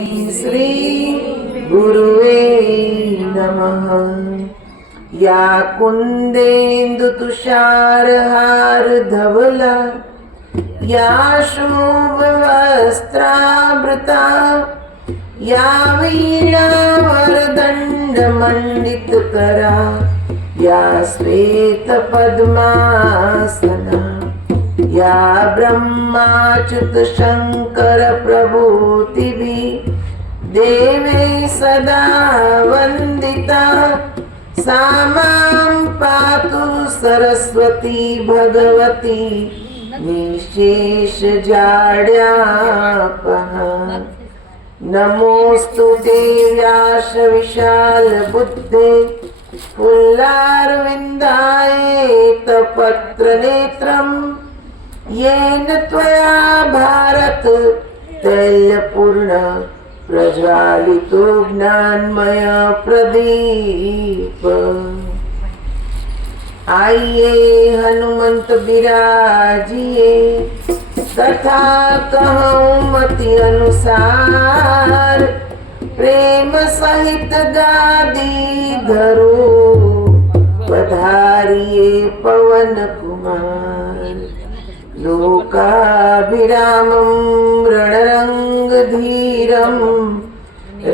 श्री गुरुवे नमः। या कुंदेन्दु तुषारहार धवला, या शुभ वस्त्रावृता, या वीणा वरदंड मंडित करा, या श्वेत पद्मासना, या ब्रह्माच्युत शंकर प्रभूतिभि देवे सदा वंदिता। सा मां पातु सरस्वती भगवती निशेष जाड्यापहा। नमोस्तु ते व्यास विशाल बुद्धे, फुल्लारविन्दाय तपत्र नेत्रम्, येन त्वया भारत तैलपूर्ण प्रज्वालितो ज्ञानमय प्रदीप। आइए हनुमंत बिराजिए, कथा कहूँ मति अनुसार, प्रेम सहित गादी धरो, पधारिए पवन कुमार। लोकाभिरामं रणरंगधीरं,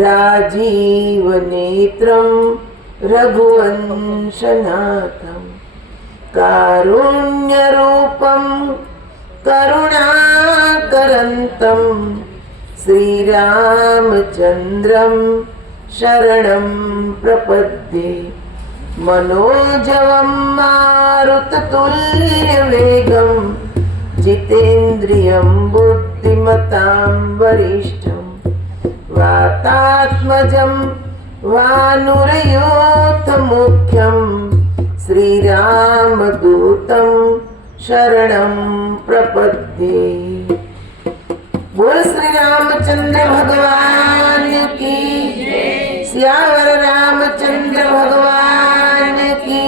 राजीवनेत्रं रघुवंशनाथं, कारुण्यरूपं करुणाकरन्तं श्रीरामचन्द्रं शरणं प्रपद्ये। मनोजवं मारुततुल्यवेगं, जितेन्द्रियं बुद्धिमतां वरिष्ठं, वातात्मजं वानुरयूथमुख्यं, श्रीरामदूतं शरणं प्रपद्ये। बोल श्री रामचंद्र भगवान की, सियावर रामचंद्र भगवान की,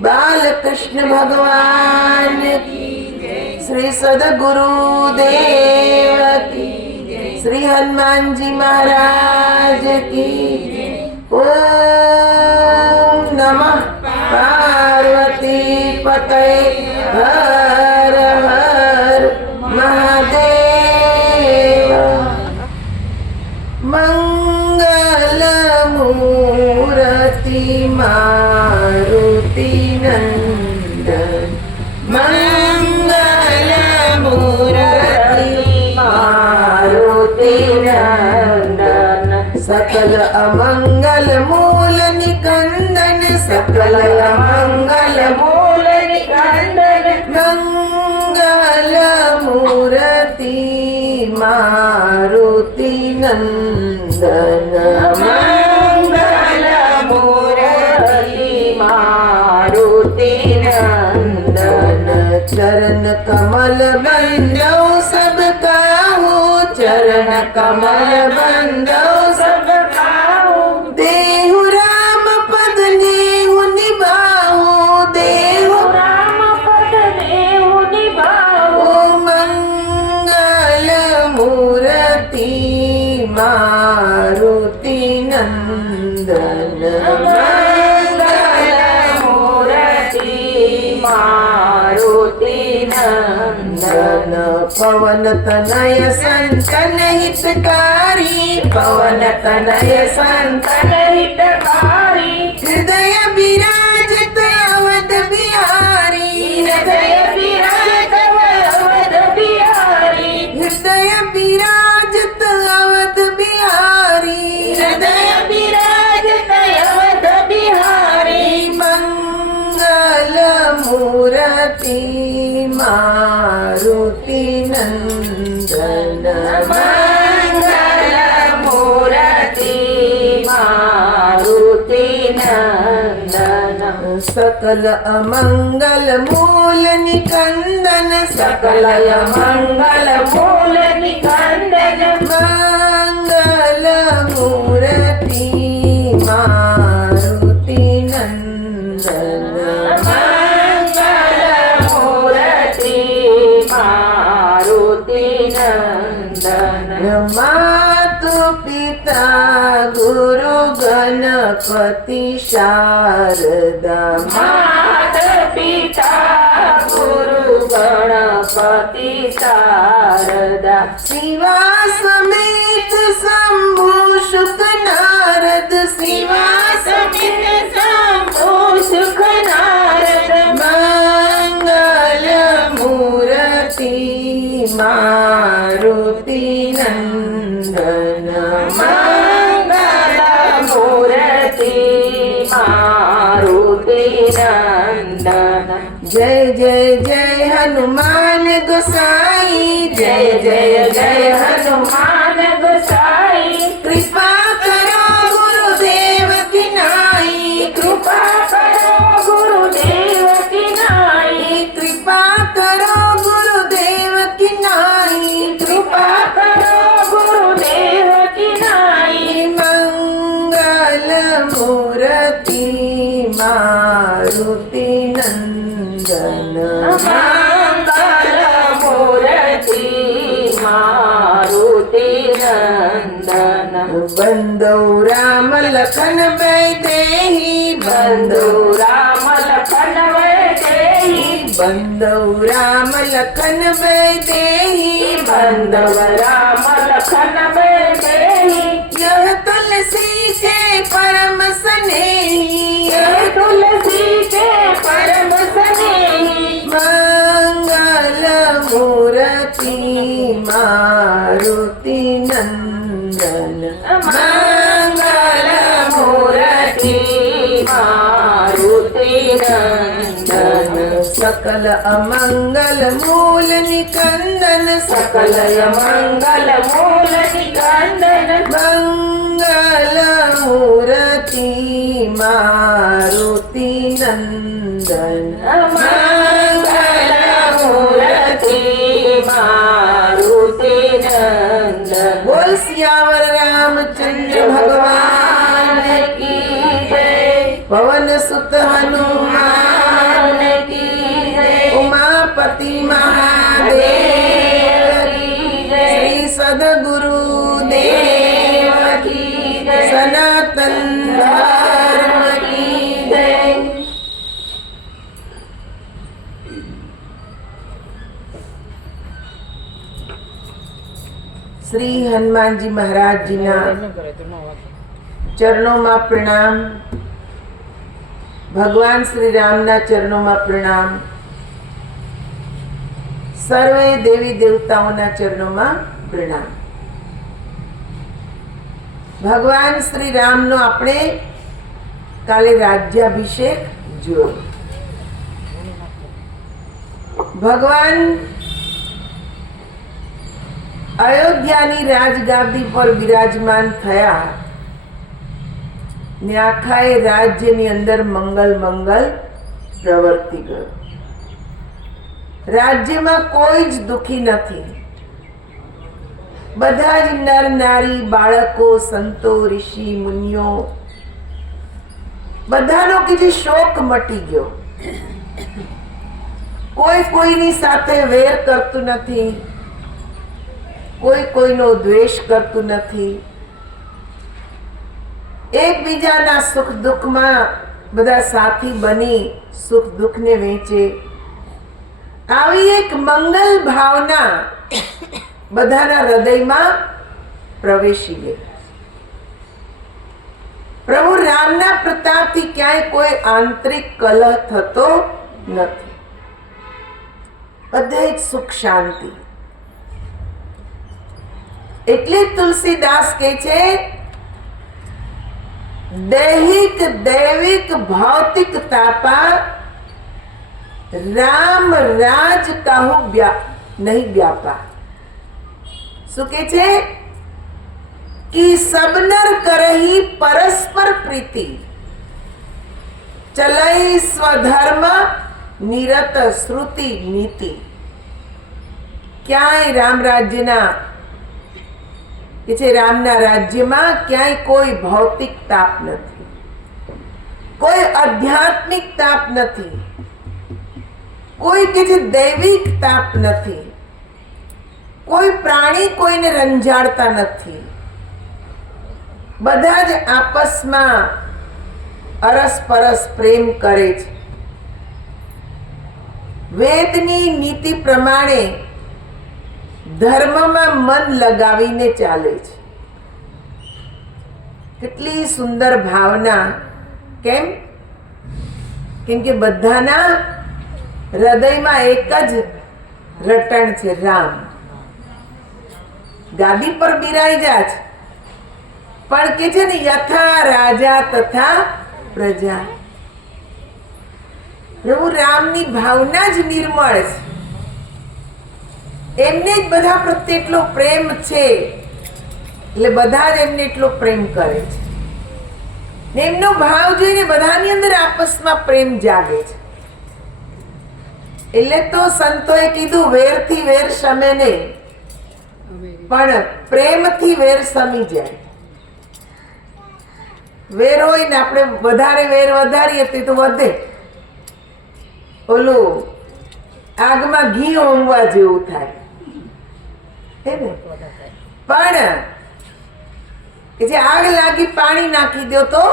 बालकृष्ण भगवान की, श्री सद्गुरुदेव की, श्री हनुमान जी महाराज की। ओम नमः पार्वती पतये, हर हर महादेव। मंगलमूर्ति मारुति नंदन, सकल अमंगल मूल निकंदन, सकल अमंगल मूल निकंदन, मंगल मूर्ति मारुति नंदन, मंगल मूर्ति मारुति नंदन। चरण कमल बंदो सब काहू, चरण कमल बंदो सब काहू, देहु राम पद नेहु निभाहु, देहु राम पद नेहु निभाहु। मंगल मूर्ति मारुति नंदन, मंगल मूर्ति मारुति नंदन। पवन तनय संतन हितकारी, पवन तनय संतन हितकारी, हृदय विराजत अवध बिहारी, हृदय विराजत अवध बिहारी, हृदय विराजत अवध बिहारी, हृदय विराजत अवध बिहारी। मंगल मूर्ति मारुति नंदन, मंगल मूर्ति मारुति नंदन। सकल अमंगल मूल निकंदन, सकल अमंगल मूल निकंदन, मंगल मूर्ति मारुति नंदन, मंगल मूर्ति मारुति नंदन। मातु पिता गुरु गणपति शारदा मात पिता गुरु गणपति शारदा शिवा समेत शंभु शुक नारद शिवा समित शंभु सुख नारद मंगल मूर्ति मारुति नंदन मंगल मूर्ति मारुति नंदन जय जय जय हनुमान गोसाई जय जय जय हनुमान गोसाई कृपा करो गुरुदेव की नाई कृपा करो गुरुदेव की नाई कृपा करो गुरुदेव की नाई कृपा करो गुरुदेव की नाई मंगल मूर्ति मारुति नंदन मंगल मूर्ति मारुति नंदन बंदो राम लखन वैदेही बंधु राम लखन वैदेही बंदो राम लखन वैदेही बंधव राम लखन वैदेही यह तुलसी के परम स्नेही यह तुलसी के परम स्नेही मंगल मूर्ति मारुति नंदन मंगल मूर्ति मारुति नंदन सकल अमंगल मूल निकंदन सकल मंगल मूल निकंदन मंगल मूर्ति मारुति नंदन मंगल मूर्ति मारुति नंदन बोल सियावर रामचंद्र भगवान की जय पवन सुत हनुमान की जय उमापति महादेव की जय श्री सदगुरु देव की जय सनातन धर्म की जय श्री हनुमान जी महाराज जी ना चरणों में प्रणाम भगवान श्री राम ना चरणों में प्रणाम सर्वे देवी देवताओं ना चरणों में प्रणाम भगवान श्री राम नो अपने काले राज्याभिषेक जो भगवान अयोध्यानी राजगादी पर विराजमान थया ने आखाए राज्यनी अंदर मंगल मंगल प्रवर्ती गयो राज्यमां कोई ज दुखी नथी बधा ज नर नारी बाळको संतो ऋषि मुनियो बधानो कीजे शोक मटी गयो कोई कोईनी साथे वेर करतु नथी कोई कोईनो द्वेष करतु नथी एकबीजाना सुख दुख में बधा साथी बनी सुख दुख ने वेचे आवी एक मंगल भावना बधाना हृदय में प्रवेशी गई प्रभु रामना प्रताप थी क्याय कोई आंतरिक कलह थतो नथी बधे सुख शांति એટલે तुलसीदास કહે છે दैहिक दैविक भौतिक तापा राम राज कहू नहीं व्यापा શું કહે છે कि सबनर करही परस्पर प्रीति चलई स्वधर्म निरत श्रुति नीति क्याय राम राज्यना रामना राज्य में क्या कोई भौतिक ताप नहीं कोई आध्यात्मिक ताप नहीं कोई किसी दैविक ताप नहीं कोई प्राणी कोई ने रंजाड़ता नहीं બધા જ આપસમાં અરસપરસ પ્રેમ કરે છે. વેદની નીતિ પ્રમાણે ધર્મમાં મન લગાવીને ચાલે છે. કેટલી સુંદર ભાવના! કેમ? કેમ કે બધાના હૃદયમાં એક જ રટણ છે, રામ. ગાદી પર બિરાજ્યા છે, પણ કે છે ને, યથા રાજા તથા પ્રજા. પ્રભુ રામની ભાવના જ નિર્મળ છે. એમને જ બધા પ્રત્યે એટલો પ્રેમ છે, એટલે બધા જ એમને એટલો પ્રેમ કરે છે. ને એમનો ભાવ જોઈને બધાની અંદર આપસમાં પ્રેમ જાગે છે. એટલે તો સંતોએ કીધું, વેરથી વેર શમે નહીં, પણ પ્રેમથી વેર શમી જાય. વેર હોય ને આપણે વધારે વેર વધારીએ તો વધે. ઓલું આગમાં ઘી ઓમવા જેવું થાય, હે ને? પણ કે જે આગ લાગી પાણી નાખી દો તો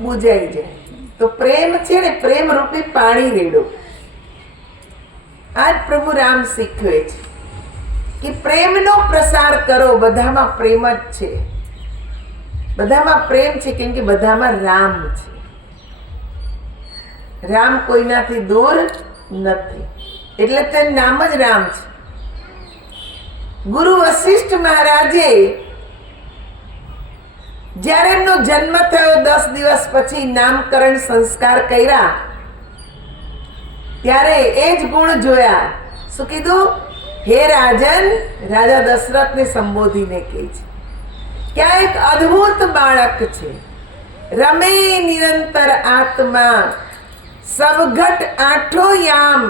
બુજાઈ જાય. તો પ્રેમ છે ને, પ્રેમ રૂપી પાણી રેડો. આજ પ્રભુ રામ શીખવે છે કે પ્રેમનો પ્રસાર કરો. બધામાં પ્રેમ જ છે, બધામાં પ્રેમ છે, કેમ કે બધામાં રામ છે. રામ કોઈનાથી દૂર નથી, એટલે તે નામ જ રામ છે. ગુરુ વશિષ્ઠ મહારાજે જ્યારે એમનો જન્મ થયો 10 દિવસ પછી નામકરણ સંસ્કાર કર્યા, ત્યારે એ જ ગુણ જોયા. શું કીધું? હે રાજન, રાજા દશરથને સંબોધીને કહે છે કે આ એક અદ્ભુત બાળક છે, રમે નિરંતર આત્મા, સવઘટ આઠો યામ,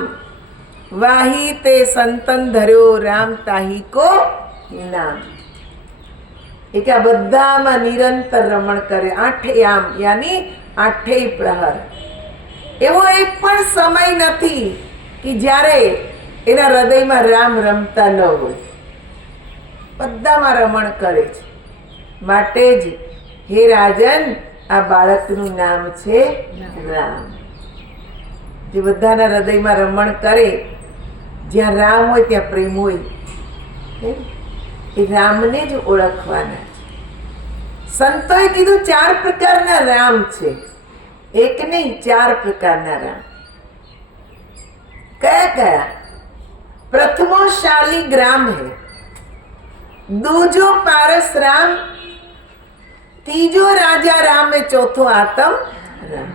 વાહી તે સંતન ધર્યો, રામ તાહી કો નામ. એ કે આ બધામાં નિરંતર રમણ કરે. 8 યામ યાની 8 પ્રહર. એવો એક પણ સમય નથી કે જ્યારે એના હૃદયમાં રામ રમતા ન હોય. બધામાં રમણ કરે છે. માટે જ હે રાજન, આ બાળકનું નામ છે રામ. જે બધાના હૃદયમાં રમણ કરે. જ્યાં રામ હોય ત્યાં પ્રેમ હોય. એ રામને જ ઓળખવાના છે. સંતોએ કીધું 4 પ્રકારના રામ છે, એક નહીં 4 પ્રકારના રામ. કયા કયા? પ્રથમો શાલિગ્રામ है, दूजो पारस राम, तीजो राजा राम है, चौथो आतम राम.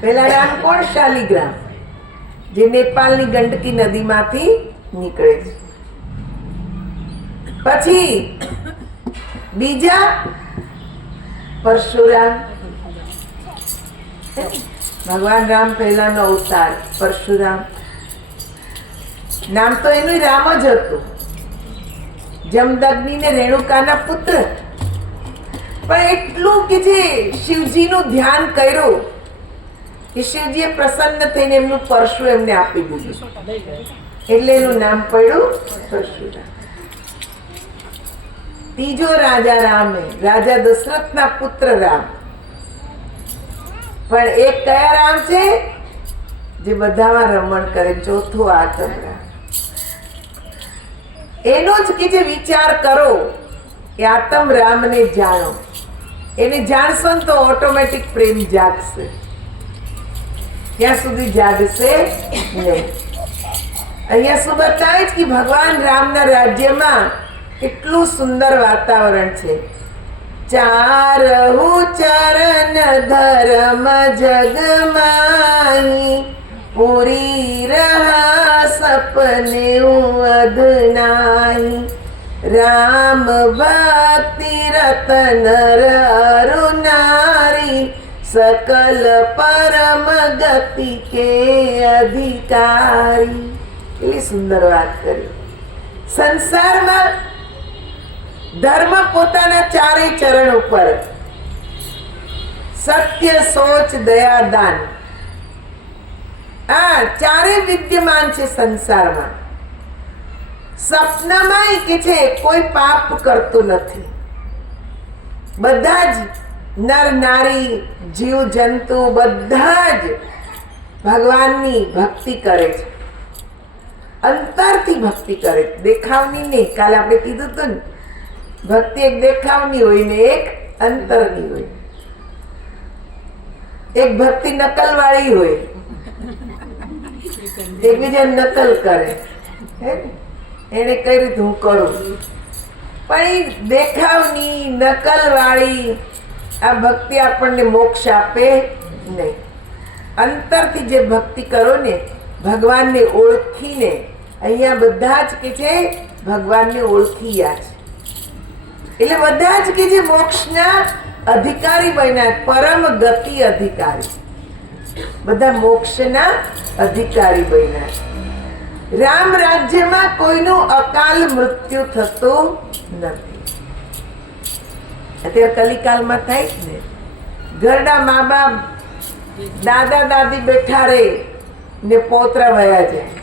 पहला राम कोण? शालिग्राम, જે નેપાળની ગંડકી નદીમાંથી નીકળે છે. પછી બીજા પરશુરામ. ભગવાન રામ પહેલાનો અવતાર પરશુરામ. નામ તો એનું રામ જ હતું, જમદગ્નિ ને રેણુકાના પુત્ર. પણ એટલું કે જે શિવજીનું ધ્યાન કર્યું કે શિવજીએ પ્રસન્ન થઈને એમનું પરશુ એમને આપી દીધું, એટલે એનું નામ પડ્યું પરશુરામ. ત્રીજો રાજા રામ, રાજા દશરથના પુત્ર રામ. પણ એક કયા રામ છે? જે બધામાં રમણ કરે. ચોથો આતમ રામ. એનો જ કે જે વિચાર કરો કે આતમ રામને જાણો. એને જાણશો ને તો ઓટોમેટિક પ્રેમ જાગશે. ત્યાં સુધી જાગશે નહીં. અહીંયા શું બતાવે છે કે ભગવાન રામના રાજ્યમાં કેટલું સુંદર વાતાવરણ છે. ચારહુ ચરણ ધર્મ જગમાહી, પૂરી રહા સપને અધનાહી, રામ ભક્તિ રતન અરુ નારી, सकल परम गति के अधिकारी. કેટલી સુંદર વાત કરી. સંસારમાં ધર્મ પોતાના 4 ચરણ ઉપર, સત્ય, સોચ, દયા, દાન, આ 4 વિદ્યમાન છે સંસારમાં. સપનામાં કે છે કોઈ પાપ કરતું નથી. બધા જ નર નારી જીવ જંતુ બધા જ ભગવાનની ભક્તિ કરે છે, અંતરથી ભક્તિ કરે છે, દેખાવની નહીં. કાલે આપણે કીધું હતું ને, ભક્તિ એક દેખાવની હોય ને એક અંતરની હોય. એક ભક્તિ નકલ વાળી હોય, એકબીજા નકલ કરે, એને કઈ રીતે હું કરું, પણ એ દેખાવની નકલ વાળી આ ભક્તિ આપણને મોક્ષ આપે નહીં. અંતરથી જે ભક્તિ કરો ને, ભગવાનને ઓળખીને, અહીંયા બધા જ કે છે ભગવાનને ઓળખીયા છે, એટલે બધા જ કે જે મોક્ષના અધિકારી બન્યા, પરમ ગતિ અધિકારી, બધા મોક્ષના અધિકારી બન્યા. રામ રાજ્યમાં કોઈનું અકાલ મૃત્યુ થતું નથી. અત્યારે કલિકાલમાં થાય જ ને, ઘરના મા બાપ દાદા દાદી બેઠા રહે ને પોતરા વયા જાય,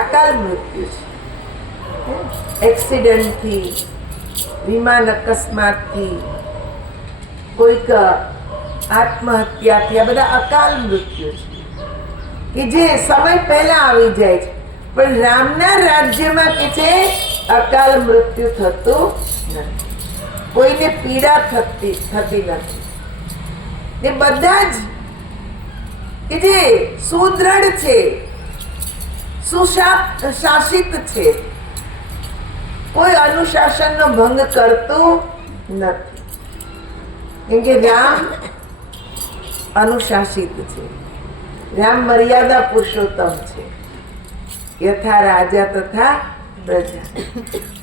અકાલ મૃત્યુ છે. એક્સિડન્ટથી, વિમાન અકસ્માતથી, કોઈક આત્મહત્યાથી, આ બધા અકાલ મૃત્યુ છે કે જે સમય પહેલા આવી જાય છે. પણ રામના રાજ્યમાં કે છે અકાલ મૃત્યુ થતું નથી, કોઈને પીડા થતી નથી. એ બધા જ કે જે સુદૃઢ છે, સુશાસિત છે, કોઈ અનુશાસનનો ભંગ કરતું નથી. કેમ કે રામ અનુશાસિત છે, રામ મર્યાદા પુરુષોત્તમ છે. યથા રાજા તથા પ્રજા.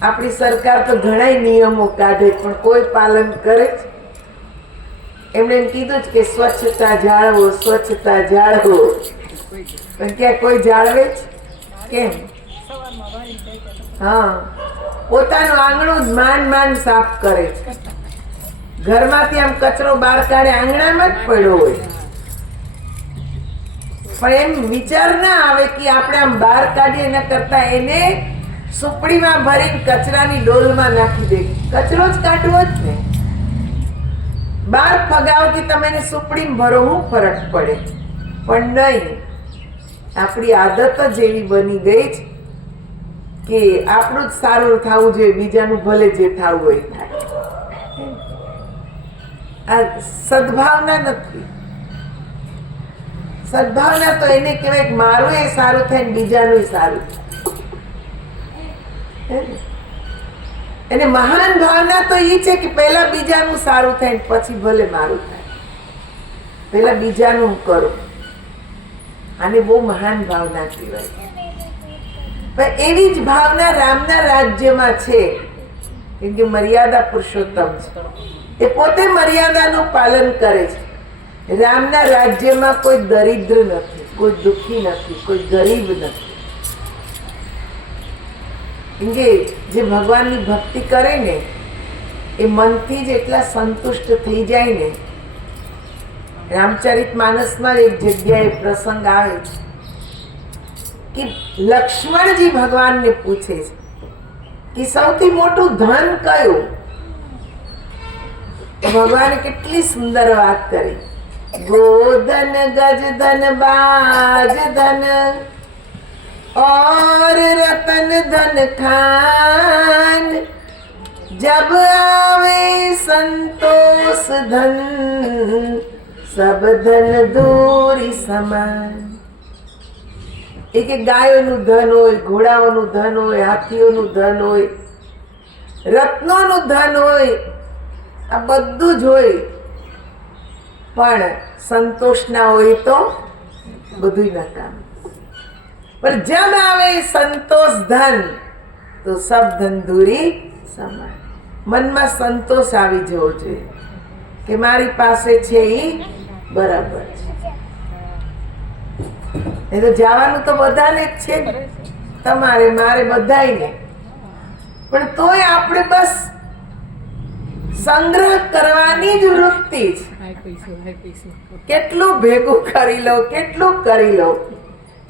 આપણી સરકાર તો ઘણા નિયમો કાઢે પણ કોઈ પાલન કરે છે? એમણે એમ કીધું જ કે સ્વચ્છતા જાળવો, સ્વચ્છતા જાળવો, પણ ક્યાં કોઈ જાળવે છે? કેમ? હા, પોતાનું આંગણું જ માંડ સાફ કરે છે. ઘરમાંથી આમ કચરો બહાર કાઢે, આંગણામાં જ પડ્યો હોય, પણ એમ વિચાર ના આવે કે આપણે આમ બહાર કાઢીએ, એના કરતા એને સુપડીમાં ભરીને કચરાની ડોલમાં નાખી દે. કચરો જ કાઢવો જ ને, બહાર ફગાવથી તમે એને સુપડીમાં ભરો, શું ફરક પડે? પણ નહીં, આપણી આદત જ એવી બની ગઈ છે કે આપણું જ સારું થવું જોઈએ, બીજાનું ભલે જે થવું હોય થાય. આ સદભાવના નથી. સદભાવના તો એને કહેવાય કે મારું એ સારું થાય ને બીજાનું સારું થાય. એને મહાન ભાવના તો એ છે કે પહેલા બીજાનું સારું થાય ને પછી ભલે મારું થાય, પહેલા બીજાનું કરું. આને બહુ મહાન ભાવના કહેવાય. પણ એવી જ ભાવના રામના રાજ્યમાં છે, કેમ કે મર્યાદા પુરુષોત્તમ છે, એ પોતે મર્યાદાનું પાલન કરે છે. રામના રાજ્યમાં કોઈ દરિદ્ર નથી, કોઈ દુઃખી નથી, કોઈ ગરીબ નથી. કેમ કે જે ભગવાનની ભક્તિ કરે ને એ મનથી જ એટલા સંતુષ્ટ થઈ જાય ને. રામચરિતમાનસમાં એક જગ્યાએ પ્રસંગ આવે છે કે લક્ષ્મણજી ભગવાનને પૂછે છે કે સૌથી મોટું ધન કયું? ભગવાને કેટલી સુંદર વાત કરી. गोधन गज धन बाज धन और रतन धन खान, जब आवे संतोष धन सब धन दूरी સમાન. એક ગાયોનું ધન હોય, ઘોડાઓનું ધન હોય, હાથીઓનું ધન હોય, રત્નોનું ધન હોય, આ બધું જ હોય, પણ સંતોષ ના હોય તો બધું નકામ. પણ જબ આવે સંતોષ ધન તો સબ ધન દૂરી સમાન. મનમાં સંતોષ આવી જવો જોઈએ કે મારી પાસે છે એ બરાબર છે. એ તો જવાનું તો બધાને જ છે, તમારે મારે બધાયને, પણ તોય આપણે બસ સંગ્રહ કરવાની જ વૃત્તિ છે. કેટલું ભેગું કરી લો, કેટલું કરી લો.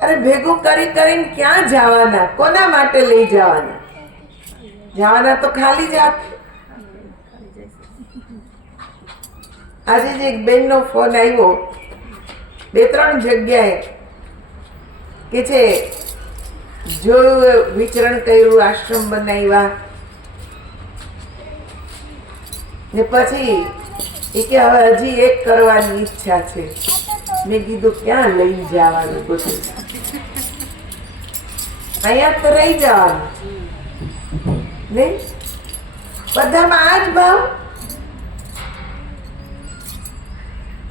અરે ભેગું કરીને ક્યાં જવાના? કોના માટે લઈ જવાના? જવાના તો ખાલી જાત. આજે જ એક બેનનો ફોન આવ્યો 2-3 જગ્યાએ કે છે જોયું, વિચરણ કર્યું, આશ્રમ બનાવ્યા ને પછી એ કે હવે હજી એક કરવાની ઈચ્છા છે. મેં કીધું ક્યાં લઈ જવાનું બધું? અહીંયા તો રહી જવાનું નહીં? બધામાં આ જ ભાવ.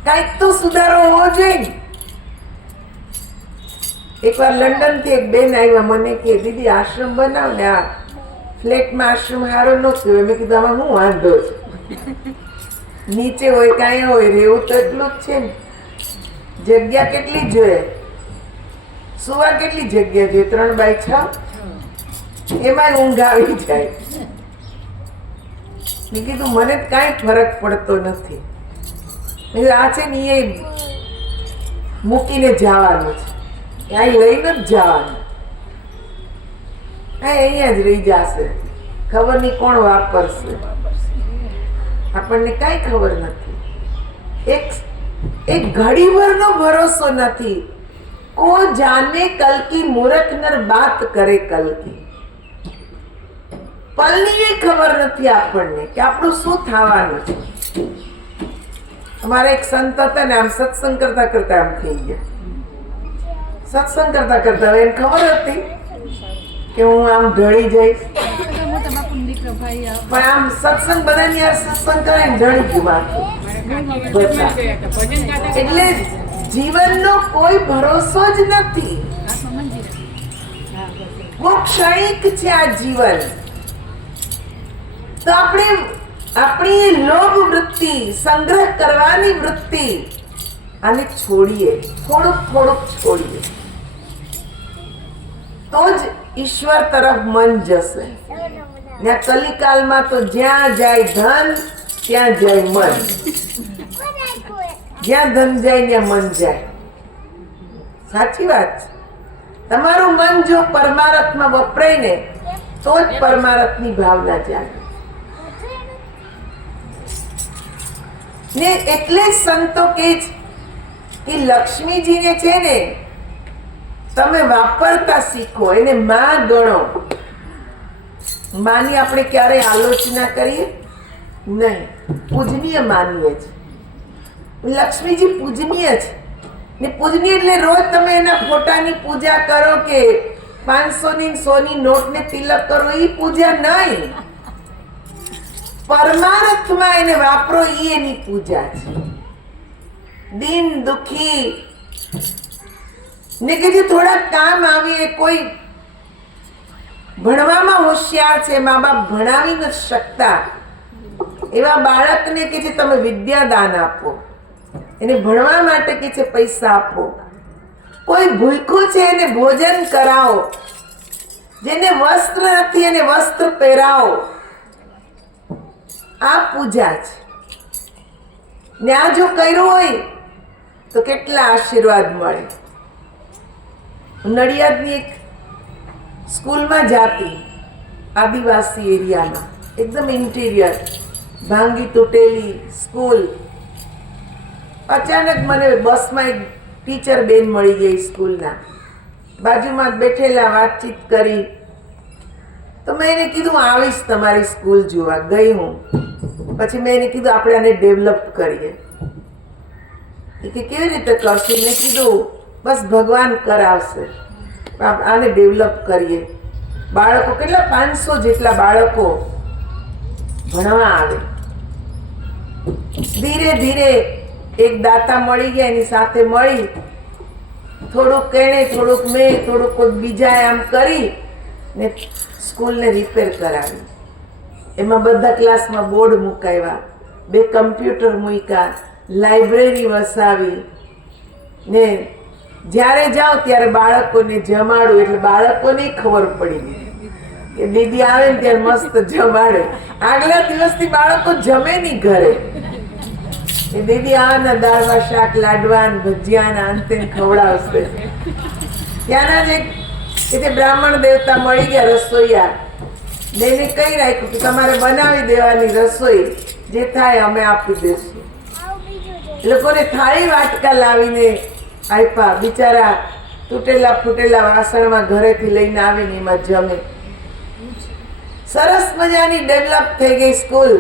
કાંઈક તો સુધારો હોવો જોઈએ. એકવાર લંડન થી એક બેન આવ્યા, મને કે દીદી આશ્રમ બનાવ ને, આ ફ્લેટમાં આશ્રમ સારો નહોતો. મેં કીધું આમાં શું વાંધો છે? નીચે હોય કાંઈ હોય, રહેવું તો એટલું જ છે ને. જગ્યા કેટલી જોઈએ? સુવા કેટલી જગ્યા જોઈએ? 3x6. એમાં ઊંઘ આવી જાય. મેં કીધું મને કાંઈ ફરક પડતો નથી. આ છે ને એ મૂકીને જવાનું છે, અહીં લઈને જ જવાનું. અહીંયા જ રહી જશે. ખબર નહીં કોણ વાપરશે, આપણને કાંઈ ખબર નથી. એક ઘડીભરનો ભરોસો નથી. કો જાને કલ કી મૂરખ નર બાત કરે કલ કી. પલની ખબર નથી આપણને કે આપણું શું થવાનું છે. અમારા એક સંત હતા ને, આમ સત્સંગ કરતા કરતા આમ થઈ ગયા. સત્સંગ કરતા કરતા હવે એને ખબર હતી કે હું આમ ઢળી જઈશ, પણ આમ સત્સંગ બધાની યાર સત્સંગ કરે ને ઢળી ગયું માથું. એટલે જીવનનો કોઈ ભરોસો જ નથી. બહુ ક્ષણિક છે આ જીવન. તો આપણી લોભ વૃત્તિ, સંગ્રહ કરવાની વૃત્તિ, આને છોડીએ, થોડુંક છોડીએ તો જ ઈશ્વર તરફ મન જશે. ને કલિકાલમાં તો જ્યાં જાય ધન ત્યાં જાય મન. જ્યાં ધન જાય ત્યાં મન જાય. સાચી વાત છે. તમારું મન જો પરમારથમાં વપરાય ને તો જ પરમારથની ભાવના જાગે. ને એટલે સંતો કે લક્ષ્મીજીને છે ને તમે વાપરતા શીખો, એને માં ગણો. માની આપણે ક્યારે આલોચના કરીએ નહીં, પૂજનીય માનીએ છીએ. લક્ષ્મીજી પૂજનીય છે ને પૂજનીય એટલે રોજ તમે એના ફોટાની પૂજા કરો કે 500ની 100ની નોટને તિલક કરો, એ પૂજા નહીં. પરમાર્થમાં એને વાપરો, એ એની પૂજા છે. દિન દુખી ને કે જે થોડા કામ આવીએ, કોઈ ભણવામાં હોશિયાર છે, મા બાપ ભણાવી નથી શકતા, એવા બાળકને કે જે તમે વિદ્યાદાન આપો, એને ભણવા માટે કે છે પૈસા આપો. કોઈ ભૂખ્યું છે એને ભોજન કરાવો, જેને વસ્ત્ર નથી એને વસ્ત્ર પહેરાવો. આ પૂજા છે. ને આ જો કર્યું હોય તો કેટલા આશીર્વાદ મળે. નડિયાદની એક સ્કૂલમાં જાતી, આદિવાસી એરિયામાં, એકદમ ઇન્ટિરિયર, ભાંગી તૂટેલી સ્કૂલ. અચાનક મને બસમાં એક ટીચર બેન મળી ગઈ સ્કૂલના, બાજુમાં જ બેઠેલા, વાતચીત કરી. તો મેં એને કીધું આવીશ તમારી સ્કૂલ જોવા. ગઈ હું. પછી મેં એને કીધું આપણે આને ડેવલપ કરીએ. કે કેવી રીતે કરશું? મેં કીધું બસ ભગવાન કરાવશે, આને ડેવલપ કરીએ. બાળકો કેટલા 500 જેટલા બાળકો ભણવા આવે. ધીરે ધીરે એક દાતા મળી ગયા, એની સાથે મળી થોડુંક એણે, થોડુંક મેં, થોડુંક કોઈ બીજા આમ કરી ને સ્કૂલને રિપેર કરાવી. એમાં બધા ક્લાસમાં બોર્ડ મુકાવ્યા, 2 કમ્પ્યુટર મૂક્યા, લાઇબ્રેરી વસાવી. ને જ્યારે જાઓ ત્યારે બાળકોને જમાડું, એટલે બાળકોને ખબર પડી કે દીદી આવે ને ત્યારે મસ્ત જમાડે. આગલા દિવસથી બાળકો જમે નહીં ઘરે. એ દીદી આવાના દાળમાં શાક, લાડવા, ભજીયા અંતે ખવડાવશે. ત્યાંના જ એક બ્રાહ્મણ દેવતા મળી ગયા, રસોઈયા. ને એને કહી રાખ્યું કે તમારે બનાવી દેવાની રસોઈ, જે થાય અમે આપી દઈશું. એ લોકોને થાળી વાટકા લાવીને આપ્યા. બિચારા તૂટેલા ફૂટેલા વાસણમાં ઘરેથી લઈને આવે ને એમાં જમે. સરસ મજાની ડેવલપ થઈ ગઈ સ્કૂલ.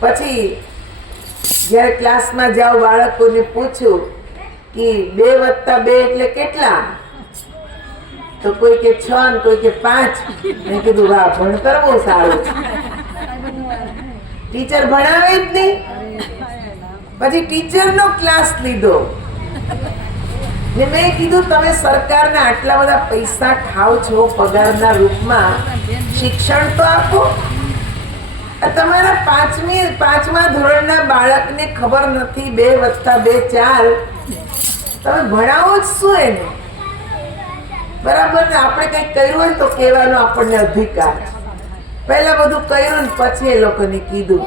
પછી જ્યારે ક્લાસમાં જાઓ બાળકોને પૂછું કે 2 + 2 એટલે કેટલા, તો કોઈ કે 6 ને કોઈ કે 5. મેં કીધું વાહ, ભણતર બહુ સારું છે. ટીચર ભણાવે જ નહીં. પછી ટીચરનો ક્લાસ લીધો ને મેં કીધું તમે સરકારના આટલા બધા પૈસા ખાઓ છો પગારના રૂપમાં, શિક્ષણ તો આપો. તમારા 5મા ધોરણના બાળકને ખબર નથી 2 + 2 4, તમે ભણાવો જ શું એને? બરાબર ને? આપણે કંઈક કર્યું હોય તો કહેવાનો આપણને અધિકાર. પહેલા બધું કર્યું ને પછી એ લોકોને કીધું.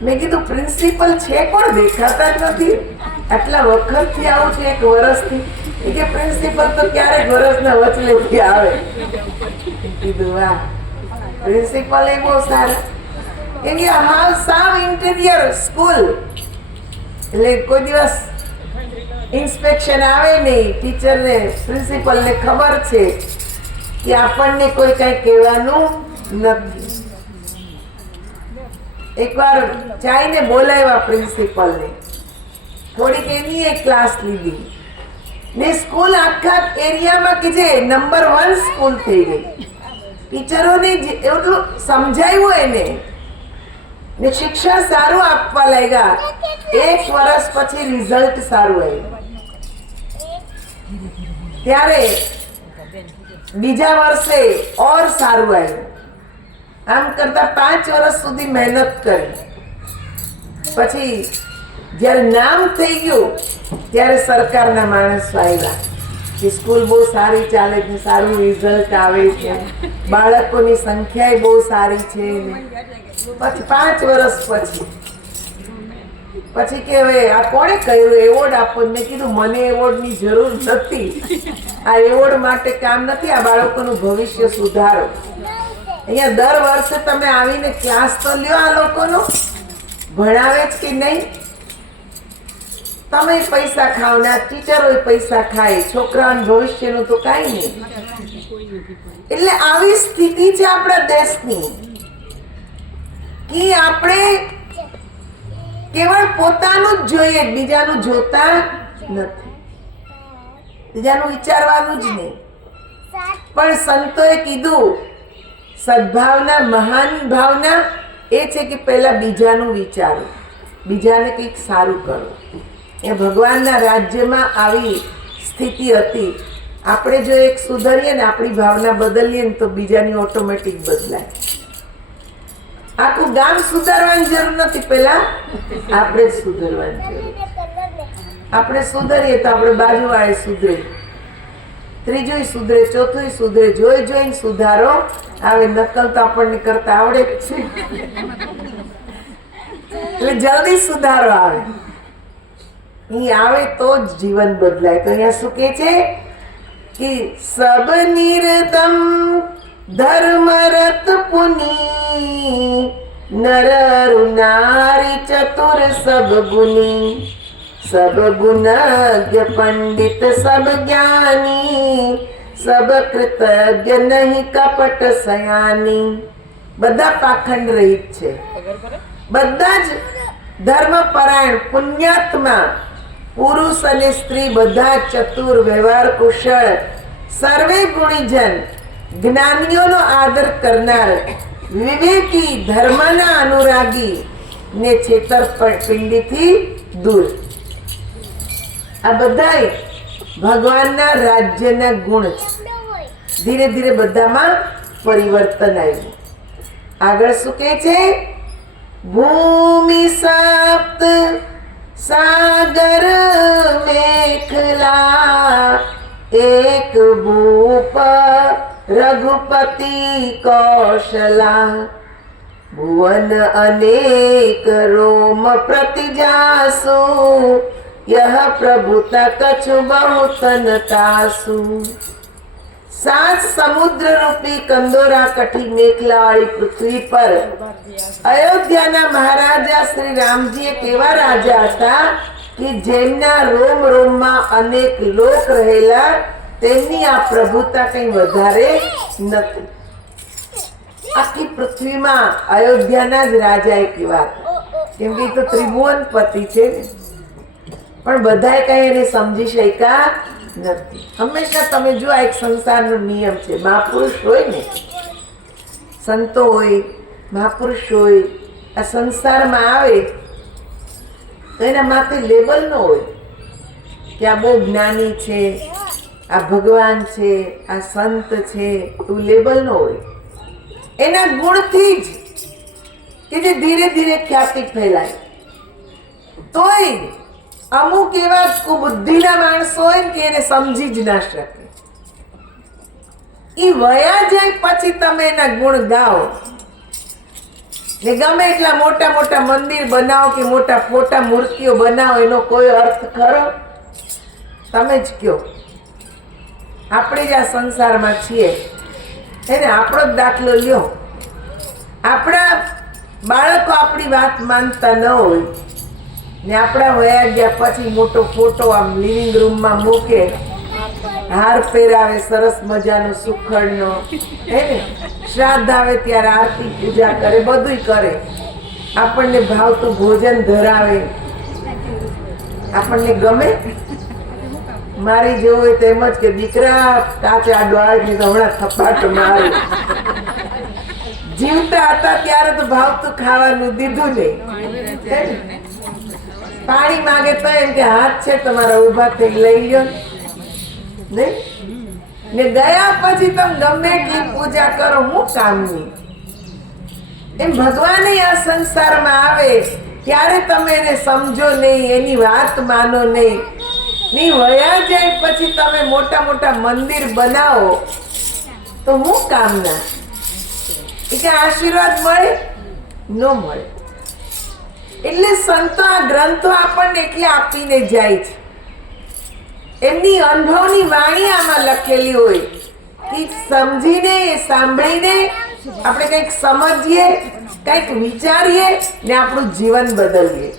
મેં કીધું પ્રિન્સિપલ છે કોણ? દેખાતા જ નથી. આટલા વખતથી આવું છે, 1 વર્ષથી. એ કે પ્રિન્સિપલ તો ક્યારેક વર્ષના વચલેથી આવે. કીધું વાહ, પ્રિન્સિપલ એ બહુ સારા. કેમ કે હા, સાવ ઇન્ટિરિયર સ્કૂલ એટલે કોઈ દિવસ ઇન્સ્પેક્શન આવે નહીં. ટીચરને પ્રિન્સિપલને ખબર છે કે આપણને કોઈ કઈ કહેવાનું નથી. એકવાર ચાઈને બોલાવ્યા પ્રિન્સિપલને, થોડીક એની એક ક્લાસ લીધી ને સ્કૂલ આખા એરિયામાં કે જે નંબર 1 સ્કૂલ થઈ ગઈ. ટીચરોને એટલું સમજાવ્યું એને ને શિક્ષણ સારું આપવા લાગ્યા. 1 વર્ષ પછી રિઝલ્ટ સારું આવ્યું. ત્યારે બીજા વર્ષે ઓર સારું આવ્યું. આમ કરતા 5 વર્ષ સુધી મહેનત કરી. પછી જ્યારે નામ થઈ ગયું ત્યારે સરકારના માણસો આવ્યા કે સ્કૂલ બહુ સારી ચાલે છે, સારું રિઝલ્ટ આવે છે, બાળકોની સંખ્યા બહુ સારી છે. પછી 5 વર્ષ પછી કે હવે આ કોણે કર્યું, એવોર્ડ આપો. મેં કીધું મને એવોર્ડની જરૂર નથી. આ એવોર્ડ માટે કામ નથી. આ બાળકોનું ભવિષ્ય સુધારો. અહીંયા દર વર્ષે તમે આવીને ક્લાસ તો લ્યો. આ લોકોનો ભણાવે જ કે નહીં? તમે પૈસા ખાવ ને આ ટીચરો પૈસા ખાય. છોકરાઓના ભવિષ્યનું તો કાંઈ નહીં. એટલે આવી સ્થિતિ છે આપણા દેશની કે આપણે કેવળ પોતાનું જ જોઈએ, બીજાનું જોતા નથી, બીજાનું વિચારવાનું જ નહીં. પણ સંતોએ કીધું સદભાવના, મહાન ભાવના એ છે કે પહેલા બીજાનું વિચારો, બીજાને કંઈક સારું કરો. એ ભગવાનના રાજ્યમાં આવી સ્થિતિ હતી. આપણે જો એક સુધરીએ ને આપણી ભાવના બદલીએ ને તો બીજાની ઓટોમેટિક બદલાય. આખું ગામ સુધારવાની જરૂર નથી, પહેલા આપણે જ સુધરવાની જરૂર. આપણે સુધરીએ તો આપણે બાજુવાળે સુધરે, ત્રીજું સુધરે, ચોથું સુધરે. જોઈ જોઈને સુધારો આવે. નકલ તો આપણને કરતા આવડે જ છે એટલે જલ્દી સુધારો આવે. અહીં આવે તો જ જીવન બદલાય. તો અહીંયા શું કહે છે કે સબ નિરતમ ધર્મરત પુની નર નારી ચતુર સબ ગુની સબ ગુણज्ञ पंडित सब ज्ञानी सब कृतज्ञ नहीं कपट सयानी. બધા પાખંડ રહિત છે. બધા જ ધર્મપરાયણ, પુણ્યાત્મા, પુરુષ અને સ્ત્રી બધા ચતુર, વ્યવહાર કુશળ, સર્વે ગુણીજન, જ્ઞાનીઓનો આદર કરનાર, વિવેકી, ધર્મના અનુરાગી ને છેતરપિંડીથી દૂર. આ બધા ભગવાનના રાજ્યના ગુણ છે. ધીરે ધીરે બધામાં પરિવર્તન આવ્યું. આગળ શું કહે છે? ભૂમિ સપ્ત સાગર મેખલા એક ભૂપ રઘુપતિ કૌશલા ભુવન અનેક રોમ પ્રતિજાસુ यह प्रभुता कछु बहुतन तासु. સાત સમુદ્ર રૂપી કંદોરા કઠી મેખલાવાળી પૃથ્વી પર અયોધ્યાના મહારાજા શ્રી રામજી એક એવા રાજા હતા કે જેમના રોમ રોમમાં અનેક લોક રહેલા, તેમની આ પ્રભુતા કંઈ વધારે નથી. આખી પૃથ્વીમાં અયોધ્યાના જ રાજા એક એવા હતા, કેમ કે એ તો ત્રિભુવનપતિ છે ને, પણ બધાએ કઈ એને સમજી શક્યા નથી. હંમેશા તમે જો આ એક સંસારનો નિયમ છે, મહાપુરુષ હોય ને, સંતો હોય, મહાપુરુષ હોય, આ સંસારમાં આવે તો એના માથે લેબલ ન હોય કે આ બહુ જ્ઞાની છે, આ ભગવાન છે, આ સંત છે, એવું લેબલ ન હોય. એના ગુણથી જ કે જે ધીરે ધીરે ખ્યાતિ ફેલાય. તોય અમુક એવા કુબુદ્ધિના માણસો હોય ને કે એને સમજી જ ના શકે. એ વયા જાય પછી તમે એના ગુણ ગાઓ ને ગમે એટલા મોટા મોટા મંદિર બનાવો કે મોટા ફોટા મૂર્તિઓ બનાવો, એનો કોઈ અર્થ ખરો? તમે જ કયો. આપણે જ આ સંસારમાં છીએ એને આપણો જ દાખલો લ્યો. આપણા બાળકો આપણી વાત માનતા ન હોય ને આપણા વયા ગયા પછી મોટો ફોટો આમ લિવિંગ રૂમમાં મૂકે, હાર પહેરાવે સરસ મજાનો સુખડનો, હે ને, શ્રાદ્ધ આવે ત્યારે આરતી પૂજા કરે, બધુંય કરે, આપણને ભાવતું ભોજન ધરાવે, આપણને ગમે? મારી જેવું હોય તેમ જ કે દીકરા કાચે આડો આવે તો હમણાં થપાટ મારે. જીવતા હતા ત્યારે તો ભાવતું ખાવાનું દીધું નહીં. પાણી માંગે તો એમ કે હાથ છે તમારા, ઊભા થઈ લઈ લ્યો નહીં. ને ગયા પછી તમે ગમે એટલી પૂજા કરો, હું કામની. એમ ભગવાન આ સંસારમાં આવે ત્યારે તમે એને સમજો નહીં, એની વાત માનો નહીં. ની વયા જાય પછી તમે મોટા મોટા મંદિર બનાવો તો હું કામના? એ કે આશીર્વાદ મળે? ન મળે. એટલે સંતો આ ગ્રંથો આપણને એટલે આપીને જાય છે. એમની અનુભવની વાણી આમાં લખેલી હોય કે સમજીને, સાંભળીને આપણે કંઈક સમજીએ, કંઈક વિચારીએ ને આપણું જીવન બદલીએ.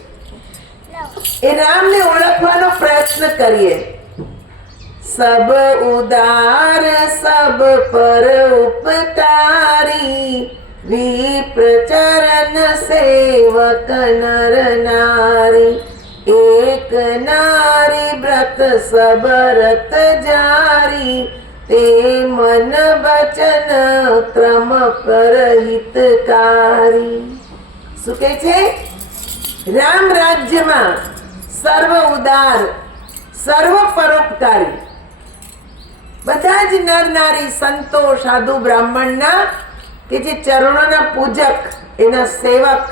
એ રામને ઓળખવાનો પ્રયત્ન કરીએ. સબ ઉદાર સબ પર ઉપકારી, વિપ્ર ચરણ સેવક નર નારી, એક નારી વ્રત સબરત જારી, તે મન વચન ક્રમ પર હિતકારી. શું કહે છે? રામ રાજ્યમાં સર્વ ઉદાર, સર્વ પરોપકારી, બધા જ નર નારી, સંતો, સાધુ, બ્રાહ્મણના કે જે ચરણોના પૂજક, એના સેવક.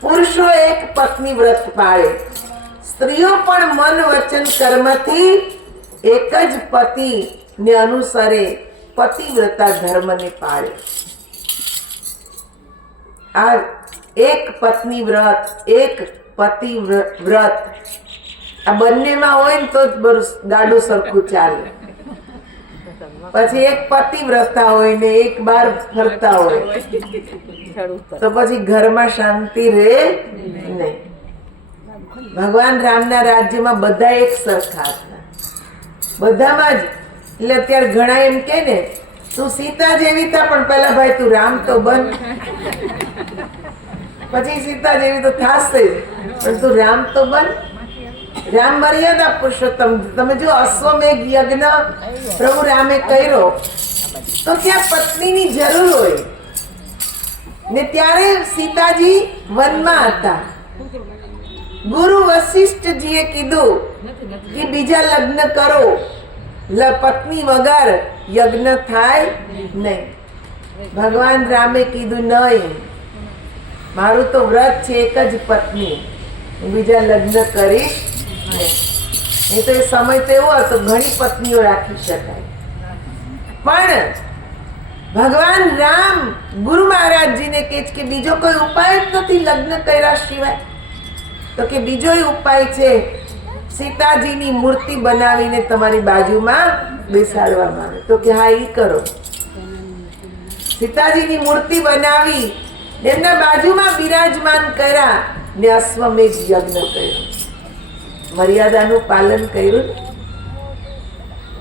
પુરુષો એક પત્ની વ્રત પાળે, સ્ત્રીઓ પણ મન વચન કર્મથી એક જ પતિને અનુસરે, પતિવ્રતા ધર્મને પાળે. આ એક પત્ની વ્રત, એક પતિ વ્રત, આ બંનેમાં હોય ને તો જ ગાડું સરખું ચાલે. પછી એક પતિવ્રતા હોય ને એક બાર ફરતા હોય તો પછી ઘરમાં શાંતિ રહે નહીં. ભગવાન રામના રાજ્યમાં બધા એક સરખા હતા, બધામાં જ. એટલે અત્યારે ઘણા એમ કે ને તું સીતા જેવી થા, પણ પેલા ભાઈ તું રામ તો બન. પછી સીતા જેવી તો થાશે પણ તું રામ તો બન. રામ મર્યાદા પુરુષોત્તમ. તમે જો અશ્વમેઘ યજ્ઞ પ્રભુ રામે કર્યો તો ત્યાં પત્નીની જરૂર હોય ને ત્યારે સીતાજી વનમાં હતા. ગુરુ વશિષ્ઠજીએ કીધું કે બીજા લગ્ન કરો, પત્ની વગર યજ્ઞ થાય નહીં. ભગવાન રામે કીધું નહીં, મારું તો વ્રત છે એક જ પત્ની, હું બીજા લગ્ન કરીશ નહીં. તો એ સમય તો એવો હતો ઘણી પત્નીઓ રાખી શકાય. પણ ભગવાન રામ ગુરુ મહારાજજીને કહે છે કે બીજો કોઈ ઉપાય જ નથી લગ્ન કર્યા સિવાય. તો કે બીજો ઉપાય છે, સીતાજીની મૂર્તિ બનાવીને તમારી બાજુમાં બેસાડવામાં આવે તો કે હા ઈ કરો. સીતાજીની મૂર્તિ બનાવી એમના બાજુમાં બિરાજમાન કર્યા ને અશ્વમેધ યજ્ઞ કર્યો, મર્યાદાનું પાલન કર્યું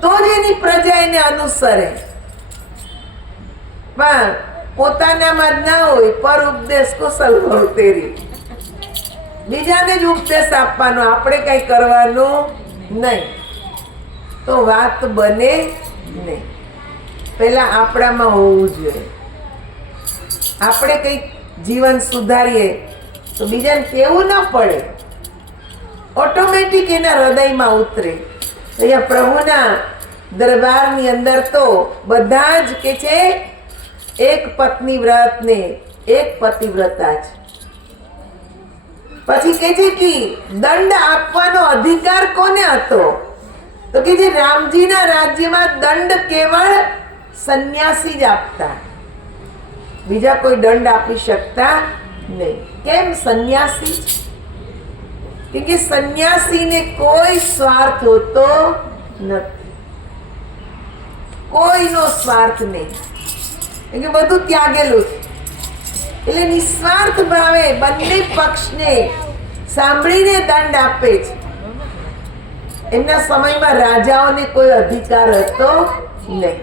તો જ એની પ્રજા એને અનુસરે. પણ પોતાનામાં જ ના હોય, પર ઉપદેશ કુશલ ભવ તેરી, બીજાને જ ઉપદેશ આપવાનો, આપણે કઈ કરવાનું નહીં, તો વાત બને નહીં. પહેલા આપણામાં હોવું જોઈએ. આપણે કંઈક જીવન સુધારીએ તો બીજાને કેવું ન પડે, ઓટોમેટિક એના હૃદયમાં ઉતરે. અહીંયા પ્રભુના દરબારની અંદર તો બધા જ કે છે એક પત્ની વ્રત ને એક પતિવ્રતા છે. પછી કે છે કે દંડ આપવાનો અધિકાર કોને હતો? તો કે જે રામજીના રાજ્યમાં દંડ કેવળ સંન્યાસી જ આપતા, બીજા કોઈ દંડ આપી શકતા નહીં. કેમ? સંન્યાસી. કેમ કે સંન્યાસીને કોઈ સ્વાર્થ હોતો નથી, કોઈનો સ્વાર્થ નહીં, કેમ કે બધું ત્યાગેલું છે. એટલે નિસ્વાર્થ ભાવે બંને પક્ષને સાંભળીને દંડ આપે છે. એમના સમયમાં રાજાઓને કોઈ અધિકાર હતો નહીં.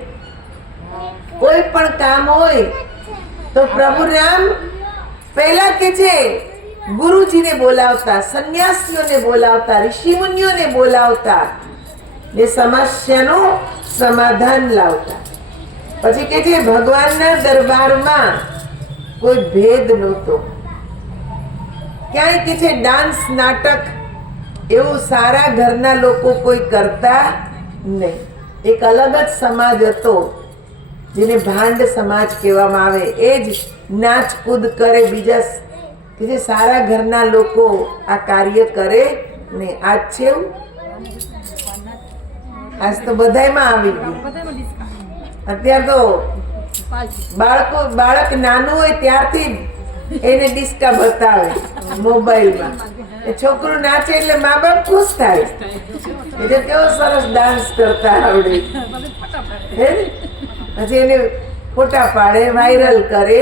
કોઈ પણ કામ હોય તો પ્રભુ રામ પહેલા કે છે ગુરુજીને બોલાવતા, સંન્યાસીઓને બોલાવતા, ઋષિમુનિઓને બોલાવતા ને સમસ્યાનું સમાધાન લાવતા. પછી કે છે ભગવાનના દરબારમાં કોઈ ભેદ નહોતો. ક્યાંય કે છે ડાન્સ નાટક એવું સારા ઘરના લોકો કોઈ કરતા નહીં. એક અલગ જ સમાજ હતો જેને ભાંડ સમાજ કહેવામાં આવે. એ જ નાચ કૂદ કરે, બીજા કે જે સારા ઘરના લોકો આ કાર્ય કરે ને. આજ છે એવું? આજ તો બધાયમાં આવી ગયું. અત્યારે તો બાળક નાનું હોય ત્યારથી એને ડિસ્કા બતાવે મોબાઈલમાં. એ છોકરું નાચે એટલે મા બાપ ખુશ થાય, એટલે કેવો સરસ ડાન્સ કરતા આવડે. પછી એને ફોટા પાડે, વાયરલ કરે,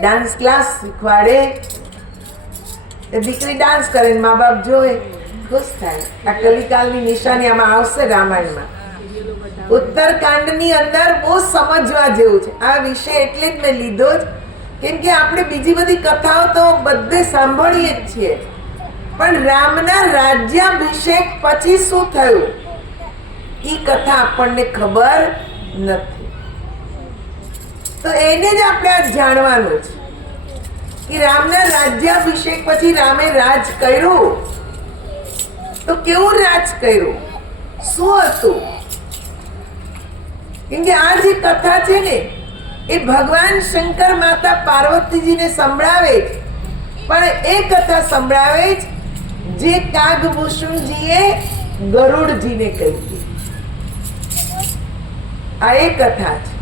ડાન્સ ક્લાસ શીખવાડે. દીકરી ડાન્સ કરે ને મા બાપ જોવે, ખુશ થાય. આ કલિકાલની નિશાની આમાં આવશે રામાયણમાં. ઉત્તરકાંડની અંદર બહુ સમજવા જેવું છે આ વિષય. એટલે જ મેં લીધો જ, કેમ કે આપણે બીજી બધી કથાઓ તો બધે સાંભળીએ જ છીએ, પણ રામના રાજ્યાભિષેક પછી શું થયું એ કથા આપણને ખબર નથી. તો એને જ આપણે આ જાણવાનું છે કે રામના રાજ્યાભિષેક પછી રામે રાજ કર્યું તો કેવું રાજ કર્યું, શું હતું. કેમ કે આ જે કથા છે ને એ ભગવાન શંકર માતા પાર્વતીજીને સંભળાવે છે, પણ એ કથા સંભળાવે છે જે કાગભૂષણજીએ ગરુડજીને કહી. આ એ કથા છે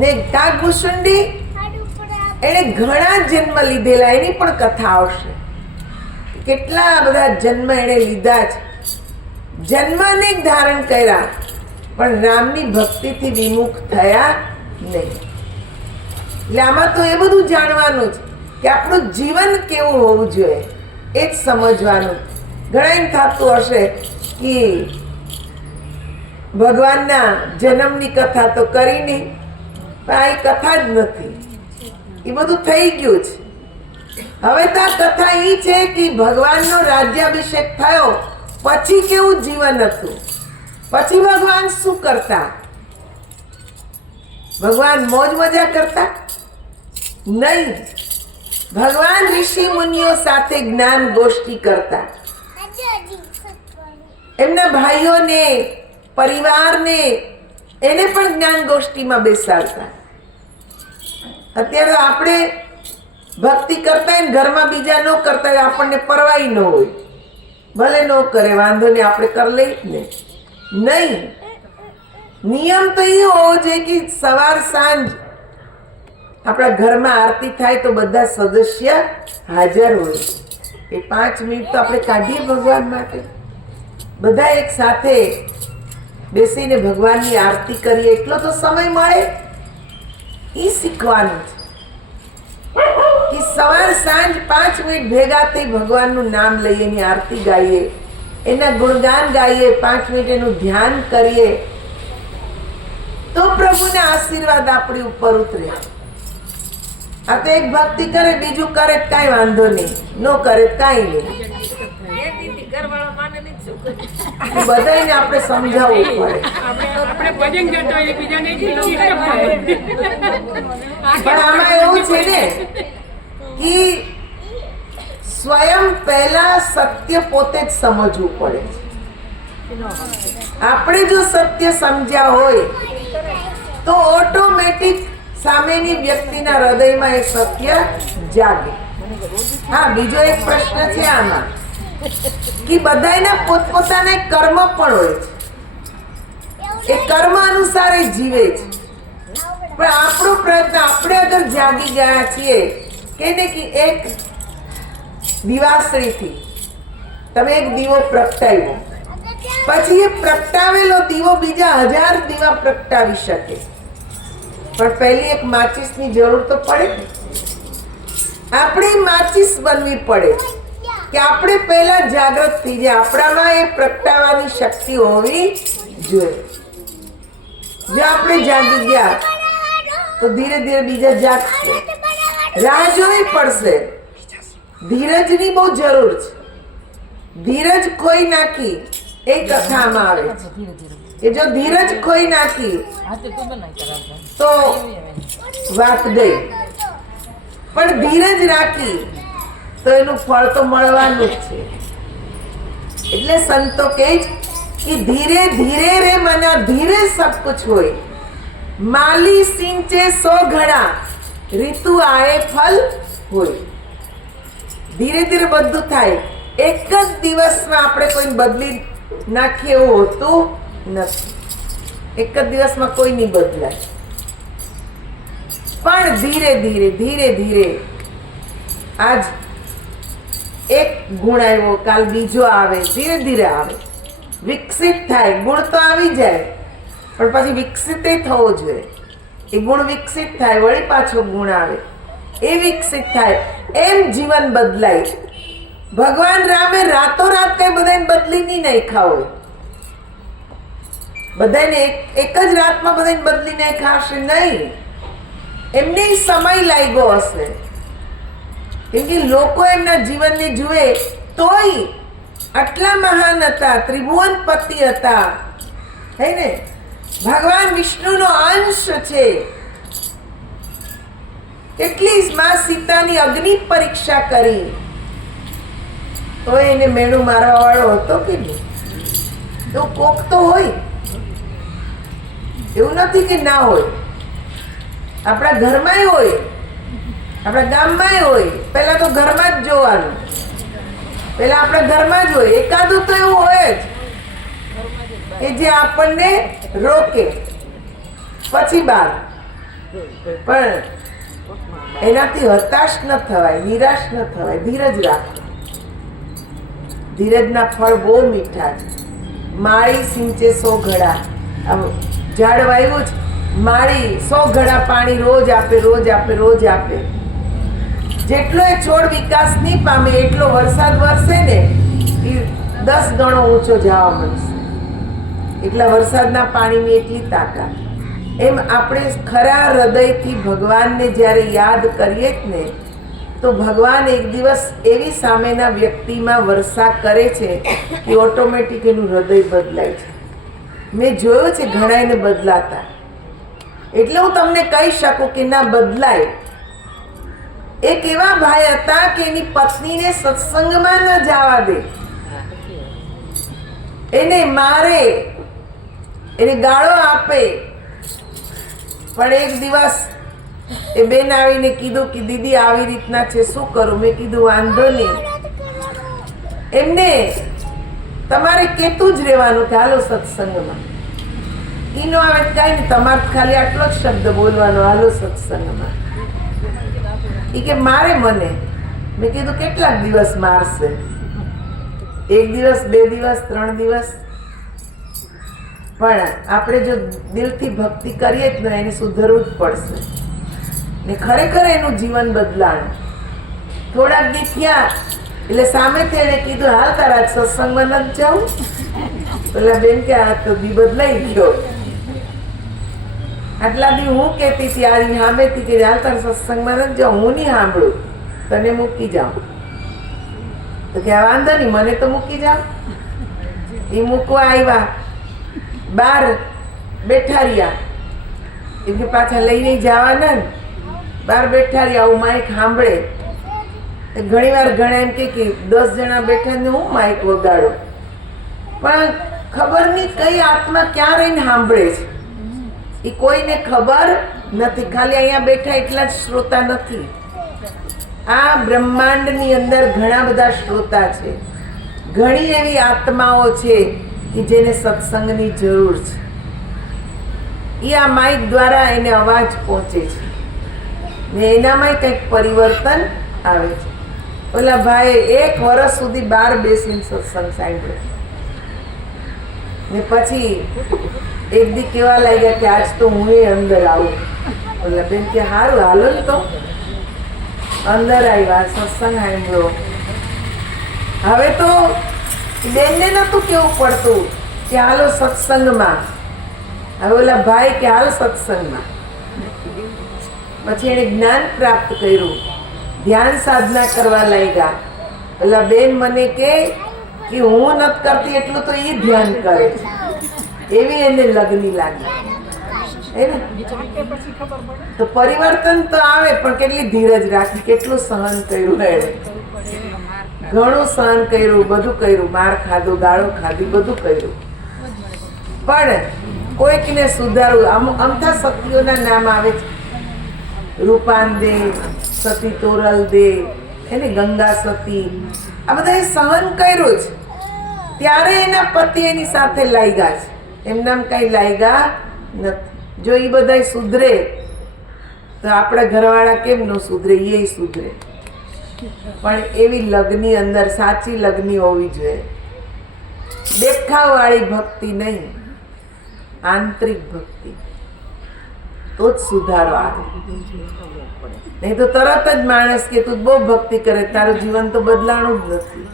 ને. કાગભૂષણજી એને ઘણા જન્મ લીધેલા, એની પણ કથા આવશે. કેટલા બધા જન્મ એને લીધા છે, જન્મને ધારણ કર્યા, પણ રામની ભક્તિથી વિમુખ થયા નહીં. એટલે આમાં તો એ બધું જાણવાનું છે કે આપણું જીવન કેવું હોવું જોઈએ, એ જ સમજવાનું. ઘણા એમ થતું હશે કે ભગવાનના જન્મની કથા તો કરી નહીં, પણ આ કથા જ નથી, એ બધું થઈ ગયું છે. હવે તો આ કથા એ છે કે ભગવાનનો રાજ્યાભિષેક થયો પછી કેવું જીવન હતું, પછી ભગવાન શું કરતા. ભગવાન મોજ મજા કરતા નહીં. ભગવાન ઋષિ મુનિઓ સાથે જ્ઞાન ગોષ્ઠી કરતા, એમના ભાઈઓને, પરિવારને એને પણ જ્ઞાન ગોષ્ઠીમાં બેસાડતા. અત્યારે આપણે ભક્તિ કરતા હોય ને ઘરમાં બીજા ન કરતા હોય, આપણને પરવાઈ ન હોય, ભલે ન કરે વાંધો નહીં, આપણે કરી લઈ ને. નહીં, નિયમ તો એ હોવો જોઈએ કે સવાર સાંજ આપણા ઘરમાં આરતી થાય તો બધા સદસ્ય હાજર હોય. એ 5 મિનિટ તો આપણે કાઢીએ ભગવાન માટે. બધા એક સાથે બેસીને ભગવાનની આરતી કરીએ એટલો તો સમય મળે. એ શીખવાનું છે કે સવાર સાંજ 5 મિનિટ ભેગા થઈ ભગવાનનું નામ લઈએ, એની આરતી ગાઈએ, એના ગુણગાન ગાઈએ, 5 મિનિટ એનું ધ્યાન કરીએ, તો પ્રભુના આશીર્વાદ આપણી ઉપર ઉતરે. આ તો એક ભક્તિ કરે, બીજું કરે કાંઈ વાંધો નહીં, ન કરે કાંઈ નહીં. બધાને આપણે સમજાવવું પડે. પણ આમાં એવું છે ને કે સ્વયં પહેલા સત્ય પોતે જ સમજવું પડે છે. આપણે જો સત્ય સમજ્યા હોય તો ઓટોમેટિક સામેની વ્યક્તિના હૃદયમાં એ સત્ય જાગે. હા, બીજો એક પ્રશ્ન છે આમાં કે બધાના પોતપોતાના કર્મ પણ હોય છે, એ કર્મ અનુસાર એ જીવે છે. પણ આપણો પ્રયત્ન, આપણે અગર જાગી ગયા છીએ કે એક દિવાસળીથી તમે એક દીવો પ્રગટાવ્યો, પછી એ પ્રગટાવેલો દીવો બીજા 1000 દીવા પ્રગટાવી શકે, પણ પહેલી એક માચીસની જરૂર તો પડે ને. આપણે માચીસ બનવી પડે કે આપણે પહેલા જાગૃત થઈ જાય, આપણામાં એ પ્રગટાવવાની શક્તિ હોવી જોઈએ. જો આપણે જાગી ગયા તો ધીરે ધીરે બીજા જાગશે. રાહ જોવી પડશે. ધીરજની બહુ જરૂર છે. ધીરજ ખોઈ નાખી એ કથામાં આવે છે કે જો ધીરજ ખોઈ નાખી તો વાત ગઈ, પણ ધીરજ રાખી તો એનું ફળ તો મળવાનું જ છે. એટલે સંતો કહે કે ધીરે ધીરે રે મના ધીરે સબ કુછ હોય, માલી સિંચે 100 ઘડા, ઋતુ આએ ફલ હોય. ધીરે ધીરે બધું થાય. એક જ દિવસમાં આપણે કોઈ બદલી નાખીએ એવું હોતું નથી. એક જ દિવસમાં કોઈ નહીં બદલાય, પણ ધીરે ધીરે ધીરે ધીરે આજ એક ગુણ આવ્યો, કાલ બીજો આવે, ધીરે ધીરે આવે, વિકસિત થાય. ગુણ તો આવી જાય પણ પછી વિકસિત થવો જોઈએ. એ ગુણ વિકસિત થાય, વળી પાછો ગુણ આવે, એ વિકસિત થાય, એમ જીવન બદલાય. ભગવાન રામે રાતોરાત કઈ બધાને બદલી નહીં નાખ્યા હોય. બધાને એક જ રાતમાં બધાને બદલી નાખ્યા હશે નહીં. એમને સમય લાગ્યો હશે, કેમ કે લોકો એમના જીવનને જુએ તોય આટલા મહાન હતા, ત્રિભુવનપતિ હતા, હે ને, ભગવાન વિષ્ણુનો અંશ છે. કેટલી માં સીતાની અગ્નિ પરીક્ષા કરી તો એને મેણું મારવા વાળો હતો કે નહીં? તો કોક તો હોય, એવું નથી કે ના હોય. આપણા ઘરમાં હોય, આપણા ગામમાં હોય. પહેલા તો ઘરમાં જ જોવાનું, પહેલા આપણા ઘરમાં જ હોય. એકાદું તો એવું હોય જ કે જે આપણને રોકે, પછી બહાર. પણ એનાથી હતાશ ન થવાય, નિરાશ ન થવાય, ધીરજ રાખો. ધીરજના ફળ બહુ મીઠા છે. માળી સિંચે 100 ઘડા. આમ ઝાડ વાવ્યું છે, માળી 100 ઘડા પાણી રોજ આપે, રોજ આપે, રોજ આપે. જેટલો એ છોડ વિકાસ નહીં પામે એટલો વરસાદ વરસે ને એ 10 ગણો ઊંચો જવા મળશે. એટલા વરસાદના પાણીની એટલી તાકાત. એમ આપણે ખરા હૃદયથી ભગવાનને જ્યારે યાદ કરીએ જ ને તો ભગવાન એક દિવસ એવી સામેના વ્યક્તિમાં વર્ષા કરે છે કે ઓટોમેટિક એનું હૃદય બદલાય છે. મેં જોયું છે ઘણાને બદલાતા. એટલે હું તમને કહી શકું કે ના બદલાય. એક એવા ભાઈ હતા કે એની પત્નીને સત્સંગમાં ન જવા દે, એને મારે, એને ગાળો આપે. પણ એક દિવસ એ બેન આવીને કીધું કે દીદી આવી રીતના છે, શું કરું? મેં કીધું વાંધો નહીં, એમને તમારે કહેતું જ રહેવાનું કે હાલો સત્સંગમાં. ઈનો આવે કાંઈ નહીં, તમારે ખાલી આટલો જ શબ્દ બોલવાનો, હાલો સત્સંગમાં. એ કે મારે મને મેં કીધું કેટલાક દિવસ મારશે? 1 દિવસ, 2 દિવસ, 3 દિવસ? પણ આપણે જો દિલથી ભક્તિ કરીએ જ ને એને સુધરવું જ પડશે ને ખરેખર એનું જીવન બદલાણ. થોડાક દી થયા એટલે સામેથી એને કીધું હાલ તારા સત્સંગમાં નથી જાઉં? પેલા બેન કે આ તો દી બદલાઈ ગયો. આટલા દી હું કહેતી હતી આ સામેથી કે હાલ તારા સત્સંગમાં નથી જાઉં, હું નહીં સાંભળું, તને મૂકી જાઉં. તો કે વાંધો નહીં, મને તો મૂકી જાઓ. એ મૂકવા આવ્યા, બાર બેઠા રહ્યા. એમ કે પાછા લઈને જવાના ને, બાર બેઠા રહ્યા. આવું માઇક સાંભળે. ઘણી વાર ઘણા એમ કે 10 જણા બેઠા ને હું માઇક વગાડો, પણ ખબર નહીં કઈ આત્મા ક્યાં રહીને સાંભળે છે એ કોઈને ખબર નથી. ખાલી અહીંયા બેઠા એટલા જ શ્રોતા નથી. આ બ્રહ્માંડની અંદર ઘણા બધા શ્રોતા છે. ઘણી એવી આત્માઓ છે કે જેને સત્સંગની જરૂર છે. એ આ માઇક દ્વારા એને અવાજ પહોંચે છે ને એનામાં કંઈક પરિવર્તન આવે છે. ઓલા ભાઈ 1 વર્ષ સુધી બહાર બેસીને સત્સંગ સાંભળ્યો ને પછી એક દી કેવા લાગ્યા કે આજ તો હું અંદર આવું. ઓલા બેન કે સારું હાલો ને. તો અંદર આવ્યા, સત્સંગ સાંભળ્યો. હવે તો બેનને નતું કેવું પડતું કે હાલો સત્સંગમાં. હવે ઓલા ભાઈ કે હાલ સત્સંગમાં. પછી એને જ્ઞાન પ્રાપ્ત કર્યું, ધ્યાન સાધના કરવા લાગ્યા. ઓલા બેન મને કે હું નથી કરતી એટલું તો એ ધ્યાન કરે છે. એવી એને લગની લાગી. તો પરિવર્તન તો આવે, પણ કેટલી ધીરજ રાખી, કેટલું સહન કર્યું એને. ઘણું સહન કર્યું, બધું કર્યું, માર ખાધો, ગાળો ખાધી, બધું કર્યું. પણ કોઈકને સુધારવું. અમથા સતીઓના નામ આવે છે, રૂપાન દે, સતી તોરલ દે, એને ગંગા સતી. આ બધા સહન કર્યું છે ત્યારે એના પતિ એની સાથે લાગ્યા છે. એમનામ કઈ લાગ્યા નથી. જો એ બધા સુધરે તો આપણા ઘરવાળા કેમ ન સુધરે? એ સુધરે. પણ એવી લગ્નની અંદર સાચી લગ્ની હોવી જોઈએ. દેખાવવાળી ભક્તિ નહીં, આંતરિક ભક્તિ. તો જ સુધારો આવે. નહીં તો તરત જ માણસ કે તું બહુ ભક્તિ કરે, તારું જીવન તો બદલાણું જ નથી.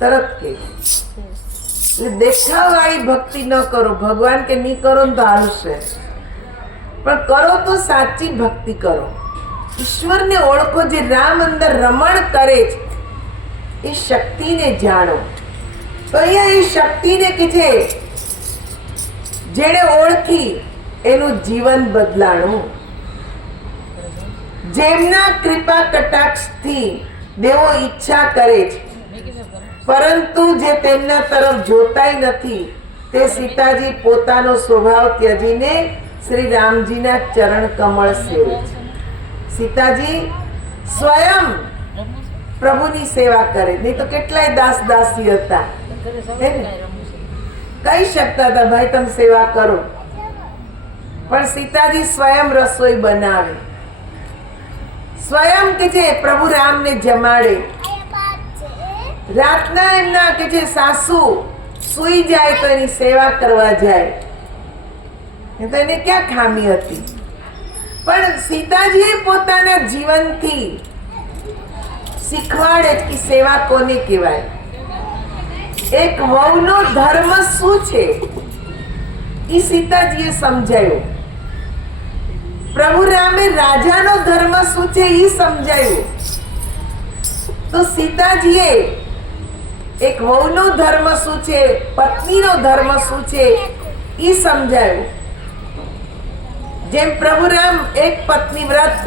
તરત કે એટલે દેખાવવાળી ભક્તિ ન કરો. ભગવાન કે નહીં કરો ને તો હાલશે, પણ કરો તો સાચી ભક્તિ કરો. ઈશ્વરને ઓળખો. જે રામ અંદર રમણ કરે છે એ શક્તિને જાણો. તો અહીંયા એ શક્તિને કે છે જેણે ઓળખી એનું જીવન બદલાણું. જેમના કૃપા કટાક્ષથી દેવો ઈચ્છા કરે છે, પરંતુ જે તેમના તરફ જોતાય નથી, તે સીતાજી પોતાનો સ્વભાવ ત્યજીને શ્રી રામજીના ચરણ કમળ સેવે છે. સીતાજી સ્વયં પ્રભુની સેવા કરે. નહીં તો કેટલાય દાસ દાસી હતા, કહી શકતા હતા ભાઈ તમે સેવા કરો, પણ સીતાજી સ્વયં રસોઈ બનાવે, સ્વયં કે છે પ્રભુ રામને જમાડે. રાતના એમના કે છે સાસુ સૂઈ જાય તો એની સેવા કરવા જાય. તો એને ક્યાં ખામી હતી? પણ સીતાજીએ પોતાના જીવનથી શીખવાડે કે સેવા કોને કહેવાય. એક વહુનો ધર્મ શું છે એ સીતાજીએ સમજાયું. પ્રભુ રામે રાજાનો ધર્મ શું છે એ સમજાયું. તો સીતાજીએ એક વહુનો ધર્મ શું છે, પત્નીનો ધર્મ શું છે એ સમજાયું. જેમ પ્રભુ રામ એક પત્ની વ્રત,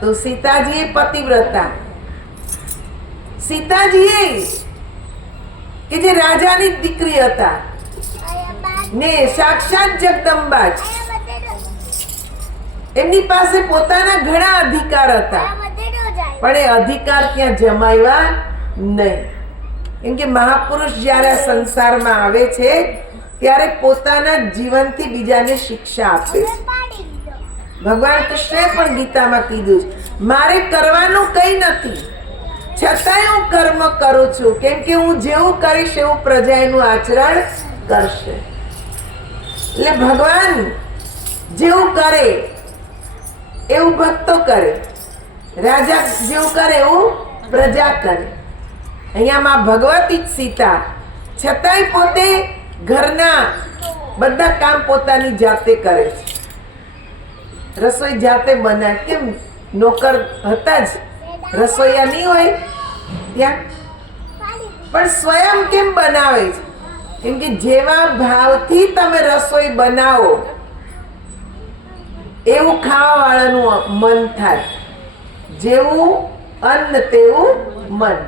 તો સીતાજીએ પતિવ્રતા. સીતાજીએ કે જે રાજાની દીકરી હતા ને સાક્ષાત જગદંબા, એમની પાસે પોતાના ઘણા અધિકાર હતા, પણ એ અધિકાર ત્યાં જમાવ્યા નહીં. કેમ કે મહાપુરુષ જ્યારે સંસારમાં આવે છે ત્યારે પોતાના જીવનથી બીજાને શિક્ષા આપે છે. ભગવાન કૃષ્ણએ પણ ગીતામાં કીધું છે મારે કરવાનું કંઈ નથી, છતાંય હું કર્મ કરું છું, કેમ કે હું જેવું કરીશ એવું પ્રજા એનું આચરણ કરશે. એટલે ભગવાન જેવું કરે એવું ભક્તો કરે, રાજા જેવું કરે એવું પ્રજા કરે. અહીંયા માં ભગવતી જ સીતા છતાંય પોતે ઘરના બધા કામ પોતાની જાતે કરે છે. રસોઈ જાતે બનાવે. કેમ? નોકર હતા જ, રસોઈયા નહીં હોય ત્યાં, પણ સ્વયં કેમ બનાવે છે? કેમ કે જેવા ભાવથી તમે રસોઈ બનાવો એવું ખાવા વાળાનું મન થાય. જેવું અન્ન તેવું મન.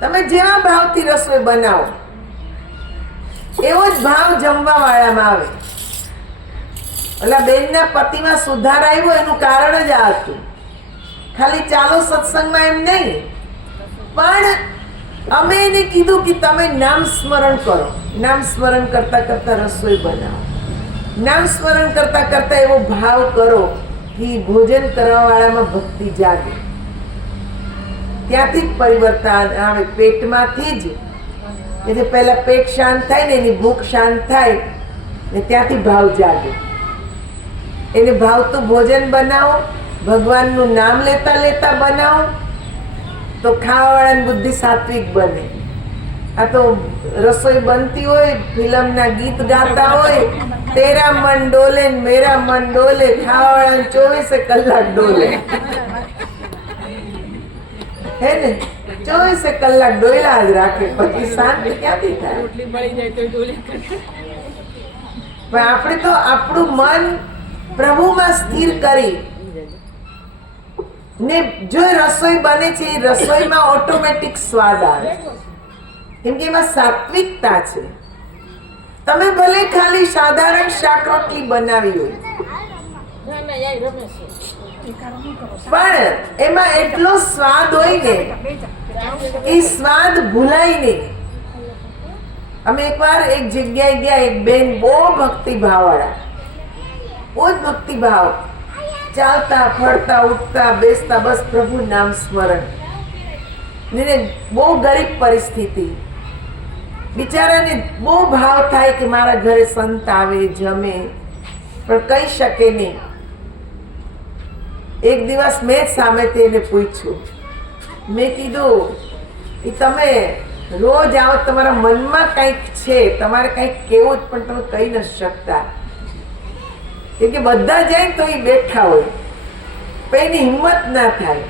તમે જેવા ભાવથી રસોઈ બનાવો એવો જ ભાવ જમવા વાળામાં આવે. ઓલા બેનના પતિમાં સુધાર આવ્યો એનું કારણ જ આ હતું. ખાલી ચાલો સત્સંગમાં એમ નહીં, પણ અમે એને કીધું કે તમે નામ સ્મરણ કરો. નામ સ્મરણ કરતા કરતા રસોઈ બનાવો. નામ સ્મરણ કરતા કરતા એવો ભાવ કરો કે ભોજન કરવા વાળામાં ભક્તિ જાગે. ત્યાંથી જ પરિવર્તન આવે, પેટમાંથી જ. એટલે પહેલા પેટ શાંત થાય ને એની ભૂખ શાંત થાય ને ત્યાંથી ભાવ જાગે. એને ભાવતું ભોજન બનાવો, ભગવાનનું નામ લેતા લેતા બનાવો તો ખાવાવાળાની બુદ્ધિ સાત્વિક બને. આ તો રસોઈ બનતી હોય, ફિલ્મના ગીત ગાતા હોય, તેરા મન ડોલે ને મેરા મન ડોલે, ખાવાવાળાને 24 કલાક ડોલે. હે ને? 24 કલાક ડોયલા જ રાખે, પછી શાંત ક્યાંથી થાય? પણ આપણે તો આપણું મન પ્રભુમાં સ્થિર કરી ને જો રસોઈ બને છે, એ રસોઈમાં ઓટોમેટિક સ્વાદ આવે, કેમ કે એમાં સાત્વિકતા છે. તમે ભલે ખાલી સાધારણ શાક રોટલી બનાવી હોય, પણ એમાં એટલો સ્વાદ હોય ને એ સ્વાદ ભૂલાય નહીં. અમે એકવાર એક જગ્યાએ ગયા, એક બેન બહુ ભક્તિભાવ વાળા, બહુ જ ભક્તિભાવ, ચાલતા ફરતા ઉઠતા બેસતા બસ પ્રભુ નામ સ્મરણ. ને બહુ ગરીબ પરિસ્થિતિ, બિચારાને બહુ ભાવ થાય કે મારા ઘરે સંત આવે જમે, પણ કહી શકે નહીં. એક દિવસ મેં સામેથી એને પૂછ્યું, મેં કીધું કે તમે રોજ આવો, તમારા મનમાં કંઈક છે, તમારે કંઈક કેવું જ પણ તમે કહી નથી શકતા, કેમ કે બધા જાય તો એ બેઠા હોય, પણ એની હિંમત ના થાય.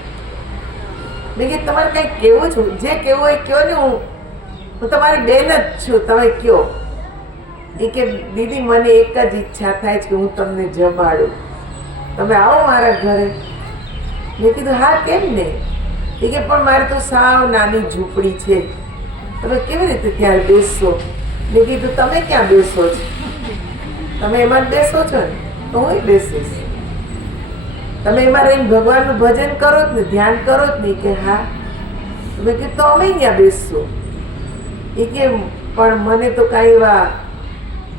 મેં કીધું તમારે કંઈક કેવું છું, જે કેવું હોય કયો ને, હું તમારી બેન જ છું, તમે કયો. એ કે દીદી મને એક જ ઈચ્છા થાય છે કે હું તમને જમાડું, તમે આવો મારા ઘરે. મેં કીધું હા કેમ નહીં. એ કે પણ મારે તો સાવ નાની ઝૂંપડી છે, તમે કેવી રીતે ત્યાં બેસશો? મેં કીધું તમે ક્યાં બેસો છો? તમે એમાં જ બેસો છો ને, તો હું બેસીશ. તમે એમાં રહીને ભગવાનનું ભજન કરો જ ને, ધ્યાન કરો જ નહીં. કે હા. મેં કીધું તો અમે ત્યાં બેસશું. એ કે પણ મને તો કાંઈ એવા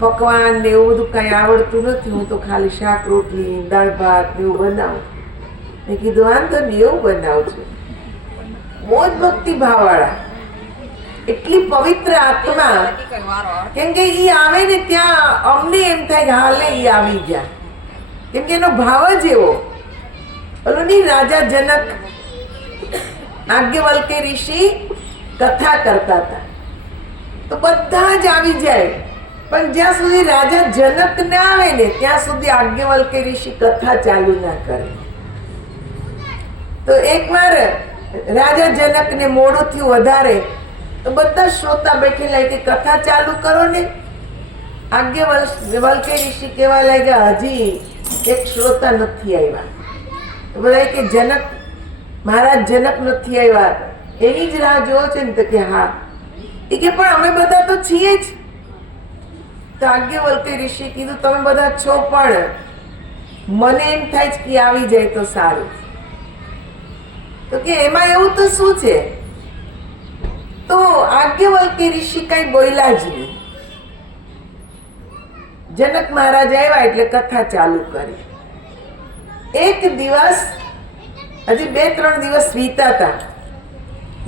પકવાન ને એવું બધું કાંઈ આવડતું નથી, હું તો ખાલી શાક રોટલી દાળ ભાત ને એવું બનાવું. મેં કીધું વાંધો નહીં, એવું બનાવું છું. બહુ જ ભક્તિભાવ વાળા, એટલી પવિત્ર આત્મા, કેમ કે ઈ આવે ને ત્યાં અમને એમ થાય કે હાલે ઈ આવી ગયા, કેમ કે એનો ભાવ જ એવો. ઓલું નહીં, રાજા જનક આજ્ઞવલ્ક્ય ઋષિ કથા કરતા હતા તો બધા જ આવી જાય, પણ જ્યાં સુધી રાજા જનક ના આવે ને ત્યાં સુધી આજ્ઞવલ્ક્ય ઋષિ કથા ચાલુ ના કરે. તો એકવાર રાજા જનક ને મોડું થયું વધારે, તો બધા શ્રોતા બેઠેલા કે કથા ચાલુ કરો ને. આજ્ઞવલ્ક્ય ઋષિ કહેવા લાગ્યા હજી એક શ્રોતા નથી આવ્યા. તો બધા કે જનક મહારાજ જનક નથી આવ્યા, એની જ રાહ જોવો છે ને? તો કે હા. એ કે પણ અમે બધા તો છીએ જ. તો આજ્ઞવલ્ક્ય ઋષિ કીધું તમે બધા છો, પણ મને એમ થાય છે કે આવી જાય તો સારું. તો કે એમાં એવું તો શું છે? તો આજ્ઞવલ્ક્ય ઋષિ કઈ બોલ્યા જ નહીં. જનક મહારાજ આવ્યા એટલે કથા ચાલુ કરી. એક દિવસ હજી 2-3 દિવસ વીતા હતા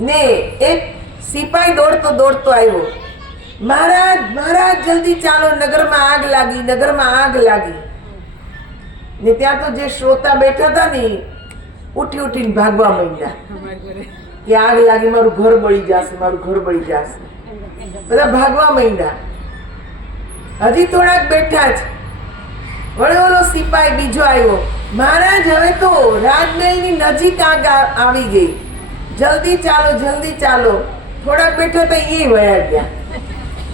ને એક સિપાઈ દોડતો દોડતો આવ્યો, મહારાજ મહારાજ જલ્દી ચાલો, નગરમાં આગ લાગી, નગરમાં આગ લાગી. ને ત્યાં તો જે શ્રોતા બેઠા હતા ને ઉઠી ઉઠીને ભાગવા માંડ્યા કે આગ લાગી, મારું ઘર બળી જશે, મારું ઘર બળી જશે. બધા ભાગવા માંડ્યા. હજી થોડાક બેઠા જ વળે ઓલો સિપાઈ બીજો આવ્યો, મહારાજ હવે તો રાજમહેલની નજીક આગ આવી ગઈ, જલ્દી ચાલો જલ્દી ચાલો. થોડાક બેઠા હતા એ વયા ગયા,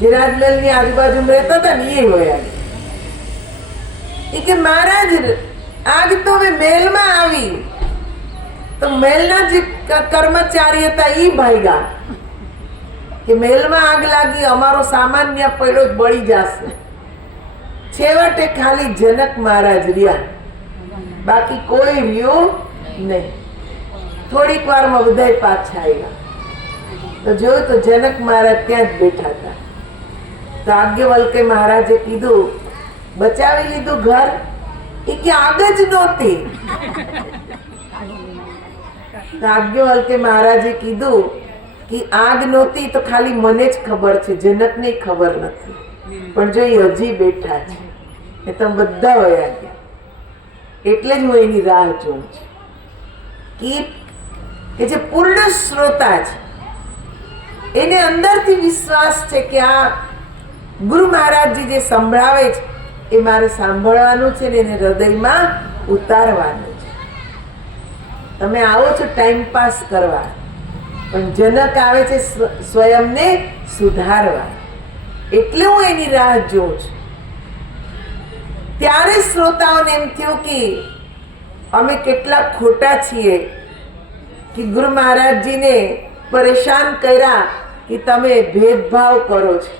જે રાજમહેલની આજુબાજુ રહેતા હતા ને એ વયા ગયા. એ કે મહારાજ આગ તો હવે મહેલમાં આવી. તો મહેલના જે કર્મચારી હતા એ ભાગ્યા કે મહેલમાં આગ લાગી, અમારો સામાન ત્યાં પડ્યો બળી જશે. છેવટે ખાલી જનક મહારાજ રહ્યા, બાકી કોઈ રહ્યું નહીં. થોડીક વારમાં બધા પાછા આવ્યા તો જોયું તો જનક મહારાજ ત્યાં જ બેઠા હતા. તો આજ્ઞવલ્કે મહારાજે કીધું, બચાવી લીધું ઘર? એ કે આગ જ નહોતી. તો આજ્ઞવલ્કે મહારાજે કીધું કે આગ નહોતી તો ખાલી મને જ ખબર છે, જનકને ખબર નથી. પણ જો એ હજી બેઠા છે એ તમે બધા વયા ગયા, એટલે જ હું એની રાહ જોઉં છું કે જે પૂર્ણ શ્રોતા છે એને અંદરથી વિશ્વાસ છે કે આ ગુરુ મહારાજજી જે સંભળાવે છે એ મારે સાંભળવાનું છે ને એને હૃદયમાં ઉતારવાનું છે. તમે આવો છો ટાઈમ પાસ કરવા, પણ જનક આવે છે સ્વયંને સુધારવા, એટલે હું એની રાહ જોઉં છું. ત્યારે શ્રોતાઓને એમ થયું કે અમે કેટલા ખોટા છીએ કે ગુરુ મહારાજજીને પરેશાન કર્યા કે તમે ભેદભાવ કરો છો.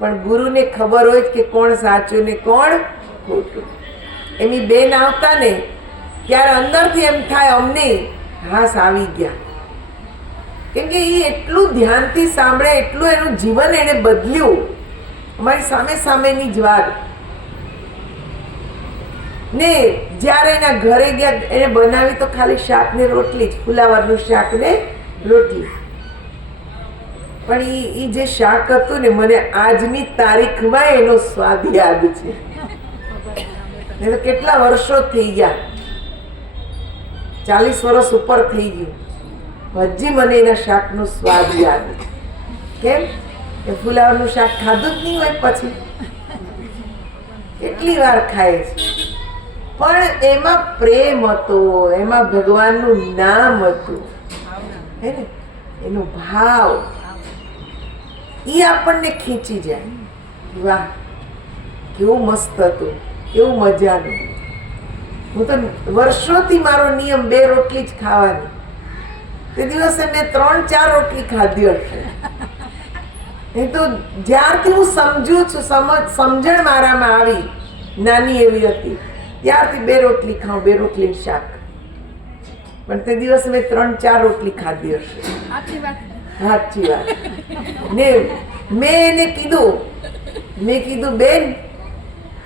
પણ ગુરુને ખબર હોય કે કોણ સાચું ને કોણ ખોટું. એની બેન આવતા ને ત્યારે અંદરથી એમ થાય અમને હાસ આવી ગયા, કેમ કે એ એટલું ધ્યાનથી સાંભળે, એટલું એનું જીવન એને બદલ્યું. અમારી સામે સામેની જ વાત. ને જ્યારે એના ઘરે ગયા એને બનાવી તો ખાલી શાક ને રોટલી જ, ફુલાવરનું શાક ને રોટલી. પણ એ જે શાક હતું ને મને આજની તારીખમાં એનો સ્વાદ યાદ છે. ને તો કેટલા વર્ષો થઈ ગયા, 40 વર્ષ ઉપર થઈ ગયું, હજી મને એના શાકનો સ્વાદ યાદ છે. કેમ કે ફુલાવરનું શાક ખાધું જ નહીં હોય, પછી કેટલી વાર ખાય છે. પણ એમાં પ્રેમ હતો, એમાં ભગવાનનું નામ હતું, હે ને, એનો ભાવ એ આપણને ખેંચી જાય. વાહ કેવું મસ્ત હતું, કેવું મજાનું. હું તો વર્ષોથી મારો નિયમ 2 રોટલી જ ખાવાની. તે દિવસે મેં 3-4 રોટલી ખાધી હશે. એ તો જ્યારથી હું સમજુ છું, સમજણ મારામાં આવી, નાની એવી હતી, ત્યારથી 2 રોટલી ખાઉં, 2 રોટલી શાક. પણ તે દિવસે મેં 3-4 રોટલી ખાધી હશે. સાચી વાત. ને મેં એને કીધું, બેન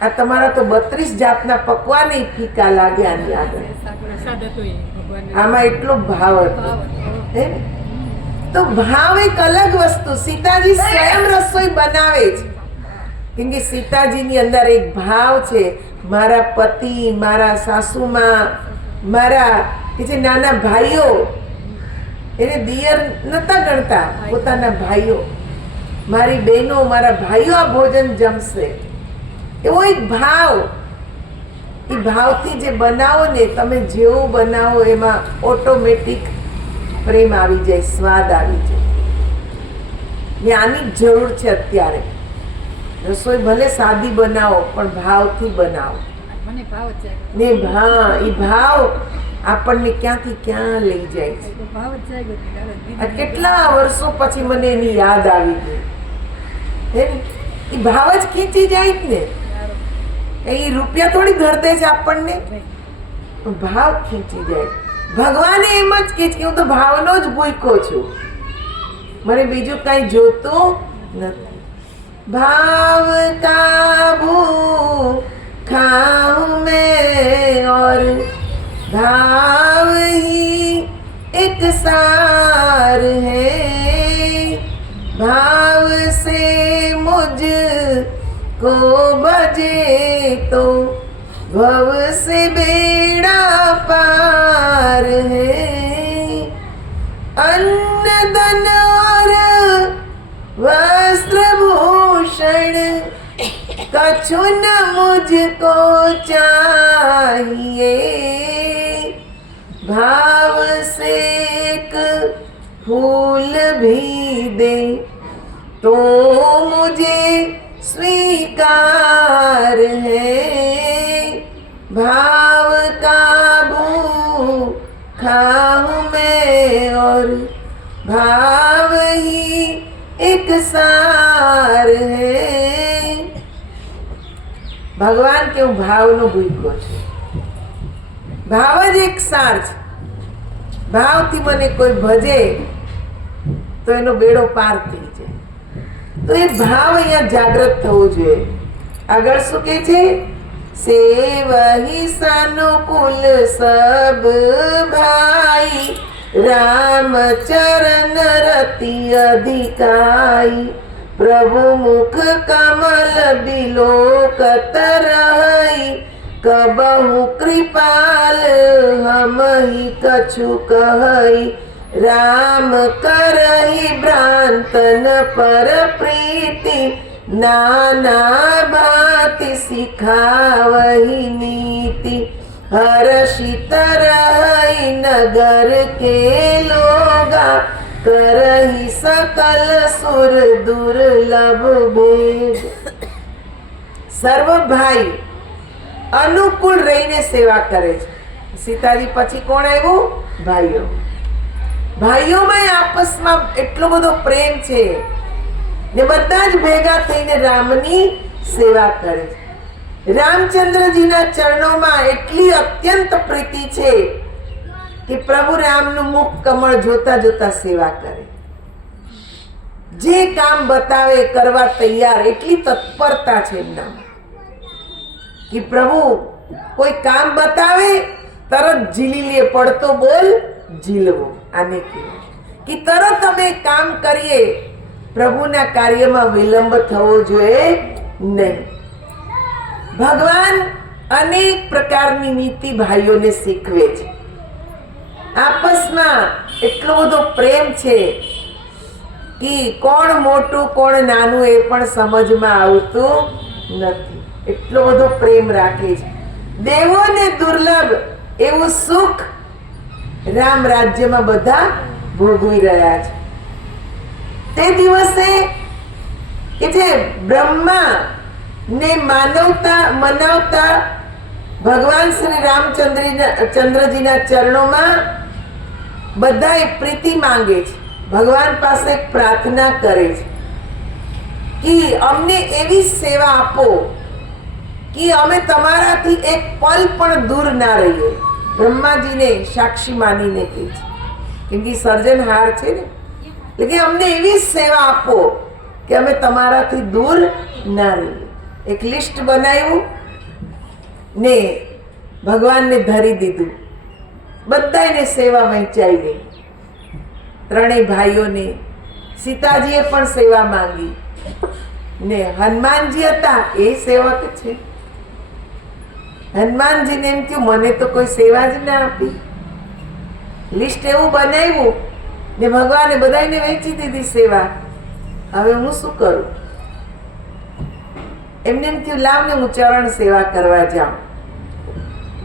આ તમારા તો 32 જાતના પકવાન ફીકા લાગ્યા આની આગળ, આમાં એટલો ભાવ હતો. હે ને? તો ભાવ એક અલગ વસ્તુ. સીતાજી સ્વયં રસોઈ બનાવે છે, કેમ કે સીતાજીની અંદર એક ભાવ છે, મારા પતિ, મારા સાસુમાં, મારા કે જે નાના ભાઈઓ, એને દિયર નતા ગણતા, પોતાના ભાઈઓ, મારી બહેનો, મારા ભાઈઓ આ ભોજન જમશે, એવો એક ભાવ. એ ભાવથી જે બનાવો ને, તમે જેવું બનાવો એમાં ઓટોમેટિક પ્રેમ આવી જાય, સ્વાદ આવી જાય. ને આની જરૂર છે અત્યારે. રસોઈ ભલે સાદી બનાવો પણ ભાવથી બનાવો. ને હા, એ ભાવ આપણને ક્યાંથી ક્યાં લઈ જાય છે. આ કેટલા વર્ષો પછી મને એની યાદ આવી ગઈ. હે ને? એ ભાવ જ ખેંચી જાય જ ને. એ રૂપિયા થોડી ઘર દે છે આપણને, ભાવ ખેંચી જાય. ભગવાને એમ જ કહે છે કે હું તો ભાવનો જ ભૂખ્યો છું, મને બીજું કઈ જોતું નથી. भाव का भूखा हूँ मैं और भाव ही एक सार है, भाव से मुझ को बजे तो भव से बेड़ा पार है। अन्न धन और वस्त्र भूषण कछु न मुझको चाहिए, भाव से एक फूल भी दे तो मुझे स्वीकार है। भाव का भूखा हूँ मैं और भाव ही एक सार है। भगवान केवुं भावनो भूखो छे, भाव ज एक सार छे। भावथी મને કોઈ ભજે તો એનો બેડો પાર થઈ જાય। તો એ ભાવ અહીંયા જાગૃત થવો જોઈએ। આગળ શું કહે છે? સેવહી સાનુકૂલ સબ ભાઈ, રામ ચરણ રતિ અધિકાઈ, પ્રભુ મુખ કમલ બિલોકત રહી, કબહુ કૃપાલ હમહી કछु કહી, રામ કરહી ભ્રાંતન પર પ્રીતિ, નાના ભાતિ સિખાવહી નીતિ, हर्षित रही नगर के लोगा, करही सकल सुर दुर्लभ भेद। सर्व भाई अनुकूल रहीने सेवा करे छे। सीताजी पछी कोण आव्युं? भाईओ। भाईओमां आपसमां एटलो बधो प्रेम छे ने बधा ज भेगा थईने रामनी सेवा करे छे। रामचंद्रजीना चरणोमां एटली अत्यंत प्रीति छे कि प्रभु रामनुं मुख कमळ जोता जोता सेवा करे। जे काम बतावे करवा तैयार, एटली तत्परता छे एमना कि प्रभु कोई काम बतावे तरत झीली ले, पड़तो बोल झीलवो। आने कि तरत अमे काम करीए, प्रभुना कार्यमां विलंब थवो जोईए नहीं। भगवान अनेक प्रकारनी नीति भाईओने शीखवे छे। आपसमां एटलो बधो प्रेम छे कि कोण मोटुं कोण नानुं ए पण समजमां आवतुं नथी। एटलो बधो प्रेम राखे छे। देवोने दुर्लभ एवुं सुख राम राज्यमां बधा भोगवी रह्या छे। ते दिवसे के जे ब्रह्मा ने मानवता मनावता भगवान श्री रामचंद्रजीना चरणोमां बधाए प्रीति मांगे छे। भगवान पासे प्रार्थना करे छे कि अमने एवी सेवा आपो कि अमे तमाराथी एक पल पण दूर ना रहीए। ब्रह्माजीने साक्षी मानीने कहे छे केम के सर्जनहार छे ने, लेकिन अमने एवी सेवा आपो कि अमे तमाराथी दूर ना रहीए। एक लिस्ट बनाव्યું ने भगवान ने धरी दीधું। બધાને સેવા વહેંચાઈ ગઈ। ત્રણેય ભાઈઓને સીતાજીએ પણ સેવા માંગી ને હનુમાનજી હતા એ સેવક છે। હનુમાનજીને એમ થયું મને તો કોઈ સેવા જ ના આપી। લિસ્ટ એવું બનાવ્યું ને ભગવાને બધાને વહેંચી દીધી સેવા। હવે હું શું કરું? એમને એમ થયું લાવ ને હું ચરણ સેવા કરવા જાઉં,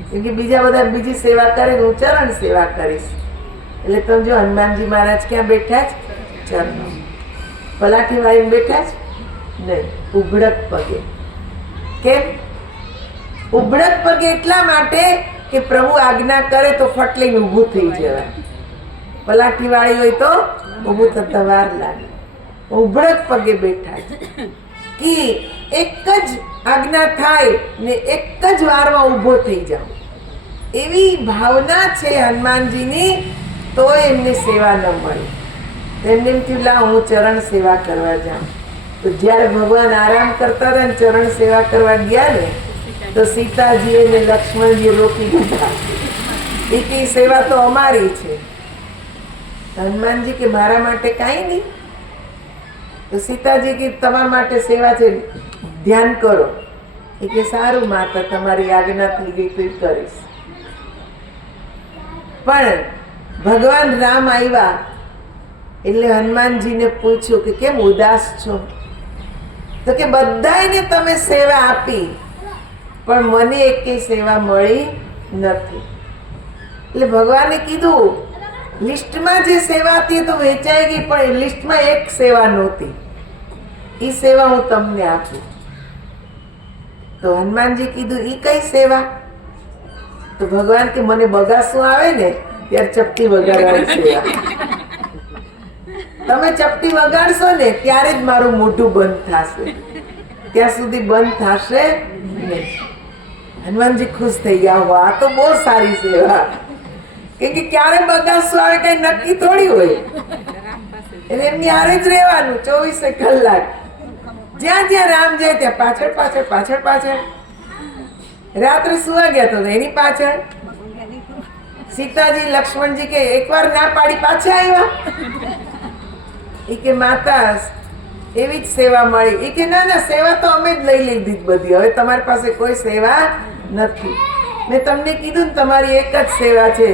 કેમ કે બીજા બધા બીજી સેવા કરે હું ચરણ સેવા કરીશ। એટલે તમે જો હનુમાનજી મહારાજ ક્યાં બેઠા છે? ચરણ પલાઠી વાળીને બેઠા છે? નહીં, ઉભડક પગે। કેમ ઉભડક પગે? એટલા માટે કે પ્રભુ આજ્ઞા કરે તો ફટ લઈને ઊભું થઈ જવાય। પલાઠી વાળી હોય તો ઊભું થતા વાર લાગે। ઉભડક પગે બેઠા છે कि एक ज आज्ञा थाय ने एक ज वारमां ऊभो थई जाओ। एवी भावना छे हनुमानजीनी, तो एमने सेवा न मळी। तेमने एम थयुं ला हूँ चरण सेवा करवा जाऊं। तो ज्यारे भगवान आराम करता था चरण सेवा करवा गया ने तो सीताजी ने लक्ष्मणजी रोकी दीधा એ કે સેવા તો અમારી છે. હનુમાનજી કે મારા માટે કાંઈ નહીં. તો સીતાજી કે તમારા માટે સેવા છે, ધ્યાન કરો. એ કે સારું માતા, તમારી આજ્ઞા થઈ ગઈ તો કરીશ. પણ ભગવાન રામ આવ્યા એટલે હનુમાનજીને પૂછ્યું કે કેમ ઉદાસ છો? તો કે બધાયને તમે સેવા આપી પણ મને એકેય સેવા મળી નથી. એટલે ભગવાને કીધું લિસ્ટમાં જે સેવા હતી તો વેચાઈ ગઈ, પણ એ લિસ્ટમાં એક સેવા નહોતી. એ સેવા હું તમને આપું. તો હનુમાનજી કીધું ઈ કઈ સેવા? તો ભગવાન કે મને બગાસું આવે ને ત્યારે ચપટી વગાડવાની સેવા. તમે ચપટી વગાડશો ને ત્યારે જ મારું મોઢું બંધ થશે, ત્યાં સુધી બંધ થશે નહીં. હનુમાનજી ખુશ થઈ ગયા. વાહ, આ તો બહુ સારી સેવા. કેમ કે ક્યારે બગાસું આવે કઈ નક્કી થોડી હોય. એટલે એમની હારે જ રહેવાનું 24 કલાક. જ્યાં જ્યાં રામ જાય ત્યાં પાછળ પાછળ પાછળ પાછળ. રાત્રે સુવા ગયા તો એની પાછળ. સીતાજી લક્ષ્મણજી કે એકવાર ના પાડી પાછા આવ્યા. એ કે માતા એવી જ સેવા મળી. એ કે ના ના, સેવા તો અમે જ લઈ લીધી બધી, હવે તમારી પાસે કોઈ સેવા નથી. મેં તમને કીધું ને તમારી એક જ સેવા છે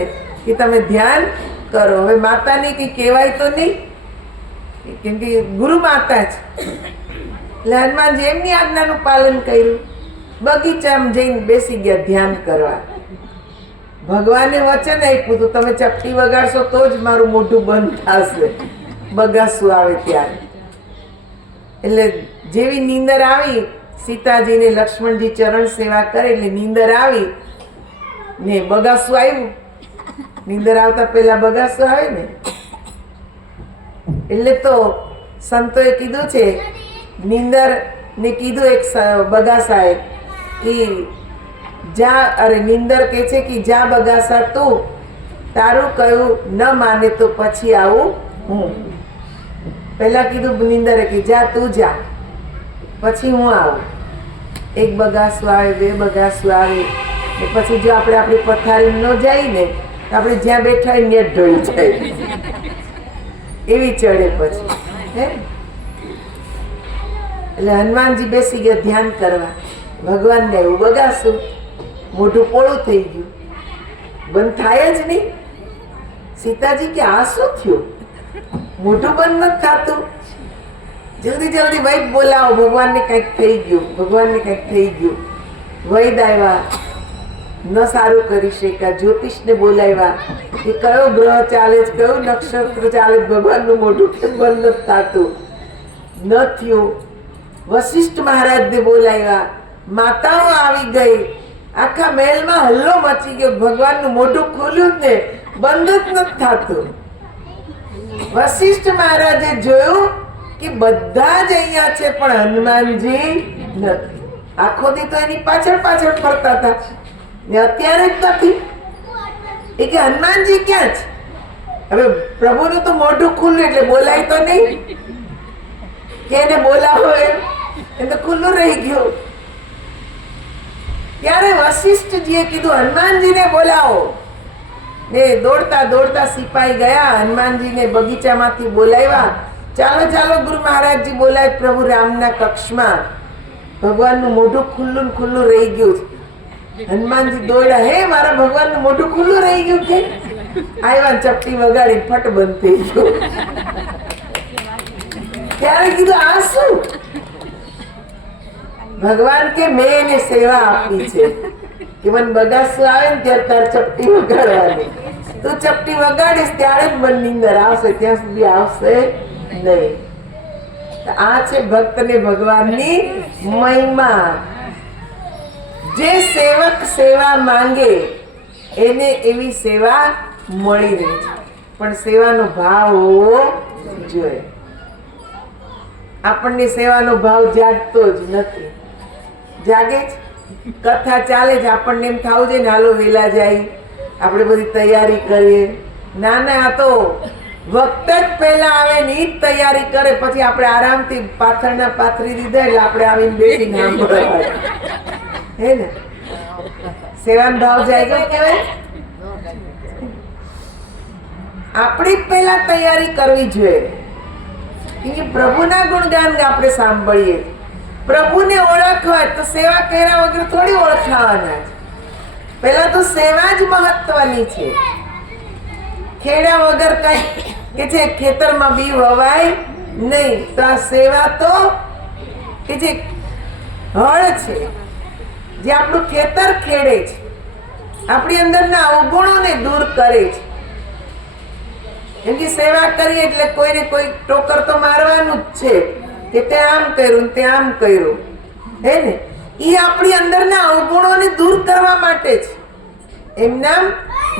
કે તમે ધ્યાન કરો. હવે માતાને કઈ કહેવાય તો નહીં, કેમ કે ગુરુ માતા છે. એટલે હનુમાનજી એમની આજ્ઞાનું પાલન કર્યું. બગીચામાં જઈને બેસી ગયા ધ્યાન કરવા. ભગવાને વચન આપ્યું હતું તમે ચપટી વગાડશો તો જ મારું મોઢું બંધ થશે બગાસું આવે ત્યારે. એટલે જેવી નીંદર આવી, સીતાજીને લક્ષ્મણજી ચરણ સેવા કરે એટલે નીંદર આવી ને બગાસું આવ્યું. નીંદર આવતા પહેલા બગાસું આવે ને, એટલે તો સંતોએ કીધું છે, નીંદર ને કીધું એક બગાસાએ કે જા, અરે નીંદર કે છે કે જા બગાસા તું, તારું કયું ન માને તો પછી આવું હું. પહેલા કીધું નીંદરે કે જા તું જા, પછી હું આવું. એક બગાસું આવે, બે બગાસું આવે, ને પછી જો આપણે આપણી પથારી ન જાય ને તો આપણે જ્યાં બેઠા હોય ત્યાં ઢળી જાય એવી ચડે પછી. હે, એટલે હનુમાનજી બેસી ગયા ધ્યાન કરવા. ભગવાનને એવું બગાસું, મોઢું પોળું થઈ ગયું, બંધ થાય જ નહીં. સીતાજી કે આ શું થયું? મોઢું બંધ નથી થતું. જલ્દી જલ્દી વૈદ બોલાવો, ભગવાનને કંઈક થઈ ગયું, ભગવાનને કંઈક થઈ ગયું. વૈદ આવ્યા, ન સારું કરી શક્યા. જ્યોતિષને બોલાવ્યા કે કયો ગ્રહ ચાલે છે, કયું નક્ષત્ર ચાલે છે, ભગવાનનું મોઢું કેમ બંધ નથી થતું? ન થયું. વશિષ્ઠ મહારાજને બોલાવ્યા, માતાઓ આવી ગઈ, આખા મહેલમાં હલ્લો મચી ગયો. ભગવાનનું મોઢું ખોલ્યું ને બંધ જ નથી થતું. વશિષ્ઠ મહારાજે જોયું કે બધા જ અહીંયા છે પણ હનુમાનજી નથી. આખો દી તો એની પાછળ પાછળ ફરતા હતા ને અત્યારે જ નથી. એ કે હનુમાનજી ક્યાં છે? હવે પ્રભુનું તો મોઢું ખુલ્લું એટલે બોલાય તો નહીં કે એને બોલાવો એમ તો ખુલ્લું રહી ગયું. ત્યારે વશિષ્ઠજીએ કીધું હનુમાનજીને બોલાવો. ને દોડતા દોડતા સિપાઈ ગયા, હનુમાનજીને બગીચામાંથી બોલાવ્યા. ચાલો ચાલો ગુરુ મહારાજજી બોલાય પ્રભુ રામના કક્ષમાં. ભગવાનનું મોઢું ખુલ્લું ખુલ્લું રહી ગયું. હનુમાનજી દોડ્યા, હે મારા ભગવાનનું મોઢું ખુલ્લું રહી ગયું કે? આવ્યા, ચપટી વગાડી ફટ બંધ થઈ ગયું. ત્યારે કીધું આ શું? ભગવાન કે મેં એને સેવા આપી છે કે મને બગાસું આવે ને ત્યારે તાર ચપટી વગાડવાની. તું ચપટી વગાડીશ ત્યારે જ મને નીંદર આવશે, ત્યાં સુધી આવશે નહીં. આ છે ભક્તને ભગવાનની મહિમા. જે સેવક સેવા માંગે એને એવી સેવા મળી રહે છે, પણ સેવાનો ભાવ હોવો જોઈએ. આપણને સેવાનો ભાવ જાગતો જ નથી. જાગે જ, કથા ચાલે છે, આપણને એમ થવું જોઈએ ને હાલો વેલા જાય, આપણે બધી તૈયારી કરીએ. ના ના, આ તો વખત જ પહેલા આવે ને ઈ જ તૈયારી કરે, પછી આપણે આરામથી પાથરના પાથરી દીધા એટલે આપણે આવીને બેસીને સાંભળવા. હે ને, સેવાનો ભાવ જાગ્યો કહેવાય. આપણી પહેલા તૈયારી કરવી જોઈએ કે પ્રભુના ગુણગાન આપણે સાંભળીએ. પ્રભુને ઓળખવા તો સેવા કર્યા વગર થોડી ઓળખાવાના છે. પહેલા તો સેવા જ મહત્વની છે. ખેડ્યા વગર કઈ કે છે ખેતરમાં બી વવાય નહીં, તો આ સેવા તો કે જે હળ છે, જે આપણું ખેતર ખેડે છે, આપણી અંદરના અવગુણોને દૂર કરે છે. એમ કે સેવા કરીએ એટલે કોઈને કોઈ ટોકર તો મારવાનું જ છે કે તે આમ કર્યું તે આમ કર્યું, હે ને? એ આપણી અંદરના અવગુણોને દૂર કરવા માટે છે, એમ નામ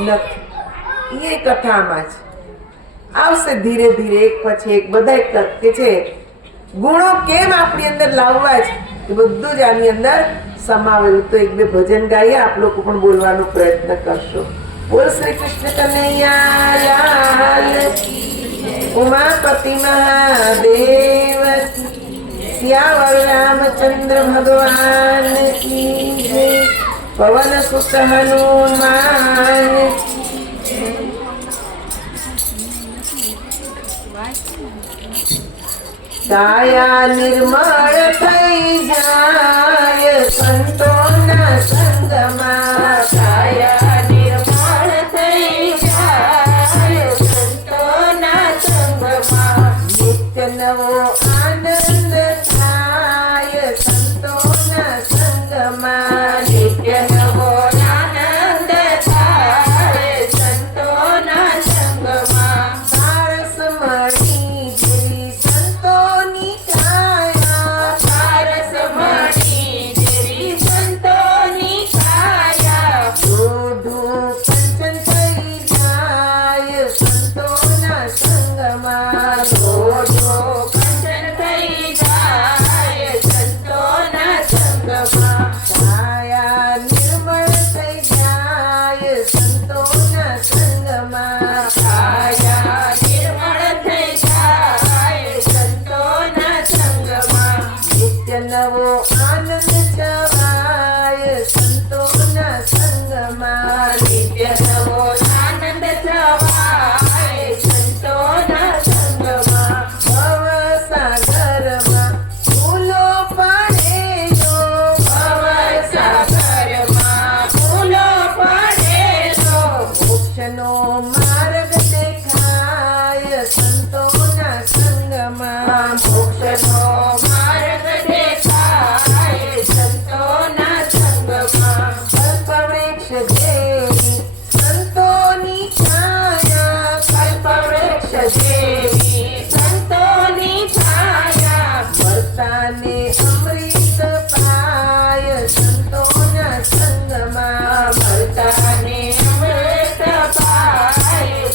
નથી. એ કથામાં છે આવશે ધીરે ધીરે એક પછી એક બધા કે છે ગુણો કેમ આપણી અંદર લાવવા છે એ બધું જ આની અંદર સમાવેલું. તો એક બે ભજન ગાઈએ, આપ લોકો પણ બોલવાનો પ્રયત્ન કરશો. બોલ શ્રી કૃષ્ણ કનૈયા લાલ, ઉમાપતિ મહાદેવ, સિયાવર રામચંદ્ર ભગવાન કી જય, પવન સુત હનુમાન. કાયા નિર્મળ થઈ જાય સંતોના સંગમાં, કાયા નિર્મળ થઈ જાય સંતોના સંગમાં, નિત્ય નવો આનંદ થાય સંતોના સંગમાં, નિત્ય નવો આનંદ થાય સંતોના સંગમાં, સારસ મણી જેવી સંતોની કાયા, સારસ મણી જેવી સંતોની કાયા, દૂધું કંચન થઈ જાય સંતોના સંગમાં, ઓઢો કંચન થઈ જાય સંતોના સંગમાં, કાયા નિર્મળ થઈ જાય સંતોના સંગમાં, કાયા નિર્મળ થઈ જાય સંતોના સંગમાં, નિત્ય નવો આનંદ છવાય સંતોના સંગમાં, નિત્ય નવો આનંદ છવાય સંતોના સંગમાં, ભવસાગરમાં ફૂલો પડેલો, ભવસાગરમાં ફૂલો પડેલો, મોક્ષનો માર્ગ દેખાય સંતોના સંગમાં, મોક્ષનો માર્ગ દેખાય સંતોના સંગમાં, કલ્પવૃક્ષ જેવી સંતોની છાયા, કલ્પવૃક્ષ જેવી સંતોની છાયા, વર્તાને અમૃત પાય સંતોના સંગમાં, વર્તાને અમૃત પાય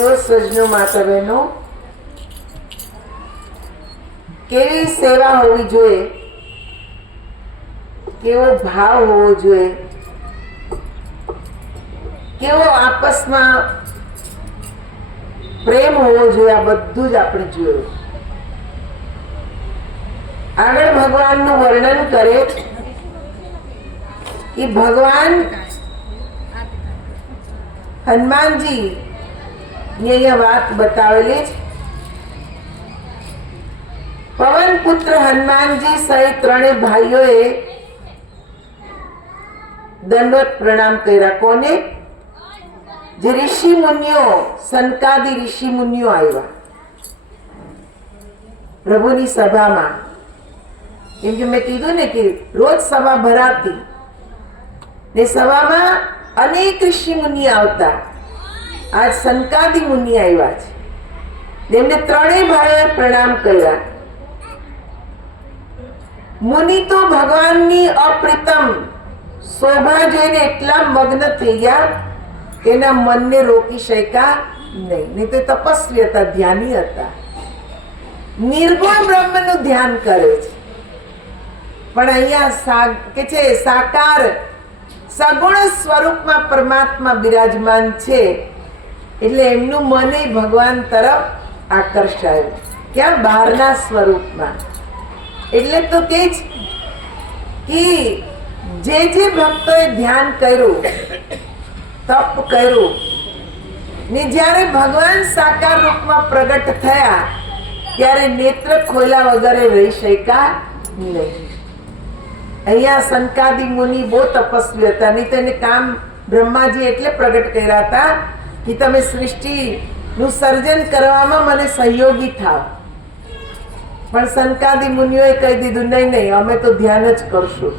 જો સજ્નો માતા બહેનો, કેવી સેવા હોવી જોઈએ, કેવો ભાવ હોવો જોઈએ, કેવો આપસમાં પ્રેમ હોવો જોઈએ, આ બધું જ આપણે જોયું. આગળ ભગવાનનું વર્ણન કરે કે ભગવાન હનુમાનજી ની અહીંયા વાત બતાવેલી છે. પવન પુત્ર હનુમાનજી સહિત ત્રણેય ભાઈઓએ દંડવત પ્રણામ કર્યા. કોને? જે ઋષિ મુનિઓ, સનકાદી ઋષિ મુનિઓ આવ્યા પ્રભુની સભામાં. કેમ કે મેં કીધું ને કે રોજ સભા ભરાતી ને સભામાં અનેક ઋષિ મુનિ આવતા. આજ સનકાદી મુનિ આવ્યા છે. તેમને ત્રણેય ભાઈઓએ પ્રણામ કર્યા. મુનિ તો ભગવાનની અપ્રિતમ શોભા જોઈને એટલા મગ્ન થઈ ગયા કે એના મનને રોકી શક્યા નહીં તો તપસ્વી હતા, ધ્યાની હતા, નિર્ગુણ બ્રહ્મનું ધ્યાન કરે છે. પણ અહીંયા કે છે સાકાર સગુણ સ્વરૂપમાં પરમાત્મા બિરાજમાન છે એટલે એમનું મન ભગવાન તરફ આકર્ષાયું. ક્યાં? બહારના સ્વરૂપમાં. એટલે તો કે જે ભક્તોએ ધ્યાન કર્યું, તપ કર્યું ને જ્યારે ભગવાન સાકાર રૂપમાં પ્રગટ થયા ત્યારે નેત્ર ખોલ્યા વગર રહી શક્યા નહીં. અહીંયા સનકાદી મુનિ બહુ તપસ્વી હતા. નહીં તો એને કામ બ્રહ્માજી એટલે પ્રગટ કર્યા હતા કે તમે સૃષ્ટિનું સર્જન કરવામાં મને સહયોગી થાવ. પણ સનકાદી મુનિઓએ કહી દીધું નહીં, અમે તો ધ્યાન જ કરશું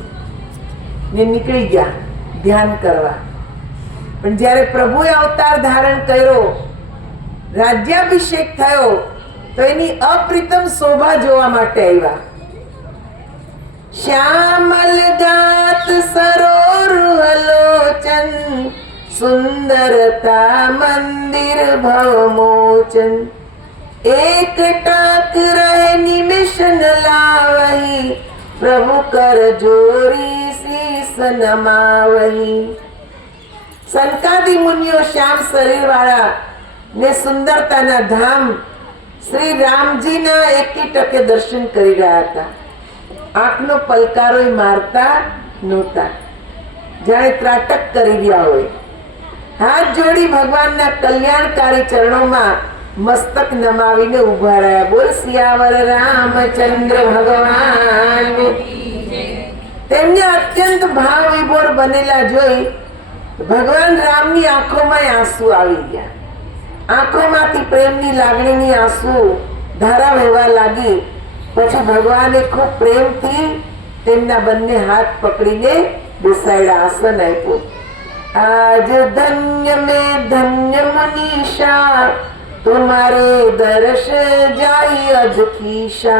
ને નીકળી ગયા ધ્યાન કરવા. પણ જ્યારે પ્રભુએ અવતાર ધારણ કર્યો, રાજ્યાભિષેક થયો તો એની અપ્રિતમ શોભા જોવા માટે આવ્યા. શ્યામલ ગાત સરોરુહલોચન સુંદરતા મંદિર ભવમોચન એક ટાક રહે નિમિષ ન લાવહી પ્રભુ કર જોરી શીસ નમાવહી. સનકાદી મુનિઓ શ્યામ શરીર વાળા ને સુંદરતાના ધામ શ્રી રામજીના એકી ટકે દર્શન કરી રહ્યા હતા. આંખનો પલકારો મારતા નહોતા, જાણે ત્રાટક કરી રહ્યા હોય. હાથ જોડી ભગવાનના કલ્યાણકારી ચરણોમાં મસ્તક નમાવીને ઉભા રહ્યા. બોલ સિયાવર રામચંદ્ર ભગવાન. તેમને અત્યંત ભાવ વિભોર બનેલા જોઈ ભગવાન રામની આંખોમાં આંસુ આવી ગયા. આંખોમાંથી પ્રેમની લાગણીની આંસુ ધારા વહેવા લાગી. પછી ભગવાને ખૂબ પ્રેમથી તેમના બંને હાથ પકડીને બેસાડ્યા, આસન આપ્યું. આજ ધન્ય મેં ધન્ય મનીષા तुम्हारे दर्श जाई अजकीशा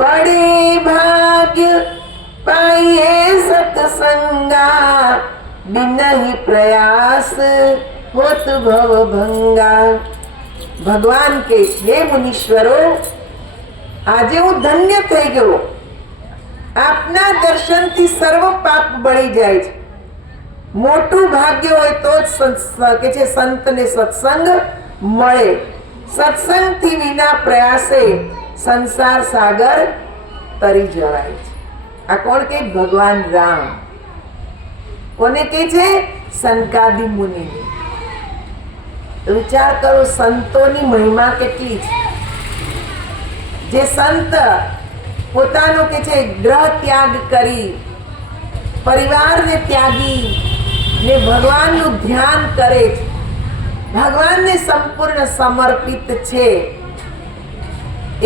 बड़े भाग्य पाइए सत्संगा बिनहि प्रयास होत भव भंगा. भगवान के हे मुनीश्वरो, આજે હું ધન્ય થઈ ગયો. આપના દર્શનથી સર્વ પાપ બળી જાય છે. મોટું ભાગ્ય હોય તો જ કે છે સંતને સત્સંગ મળે. સત્સંગથી વિના પ્રયાસે સંસાર સાગર તરી જવાય છે. આ કોણ કે? ભગવાન રામ. કોને કે છે? સનકાદી મુનિ. વિચાર કરો, સંતોની મહિમા કેટલી છે. જે સંત પોતાનો કે છે ગ્રહ ત્યાગ કરી, પરિવારને ત્યાગી ને ભગવાનનું ધ્યાન કરે છે, ભગવાનને સંપૂર્ણ સમર્પિત છે,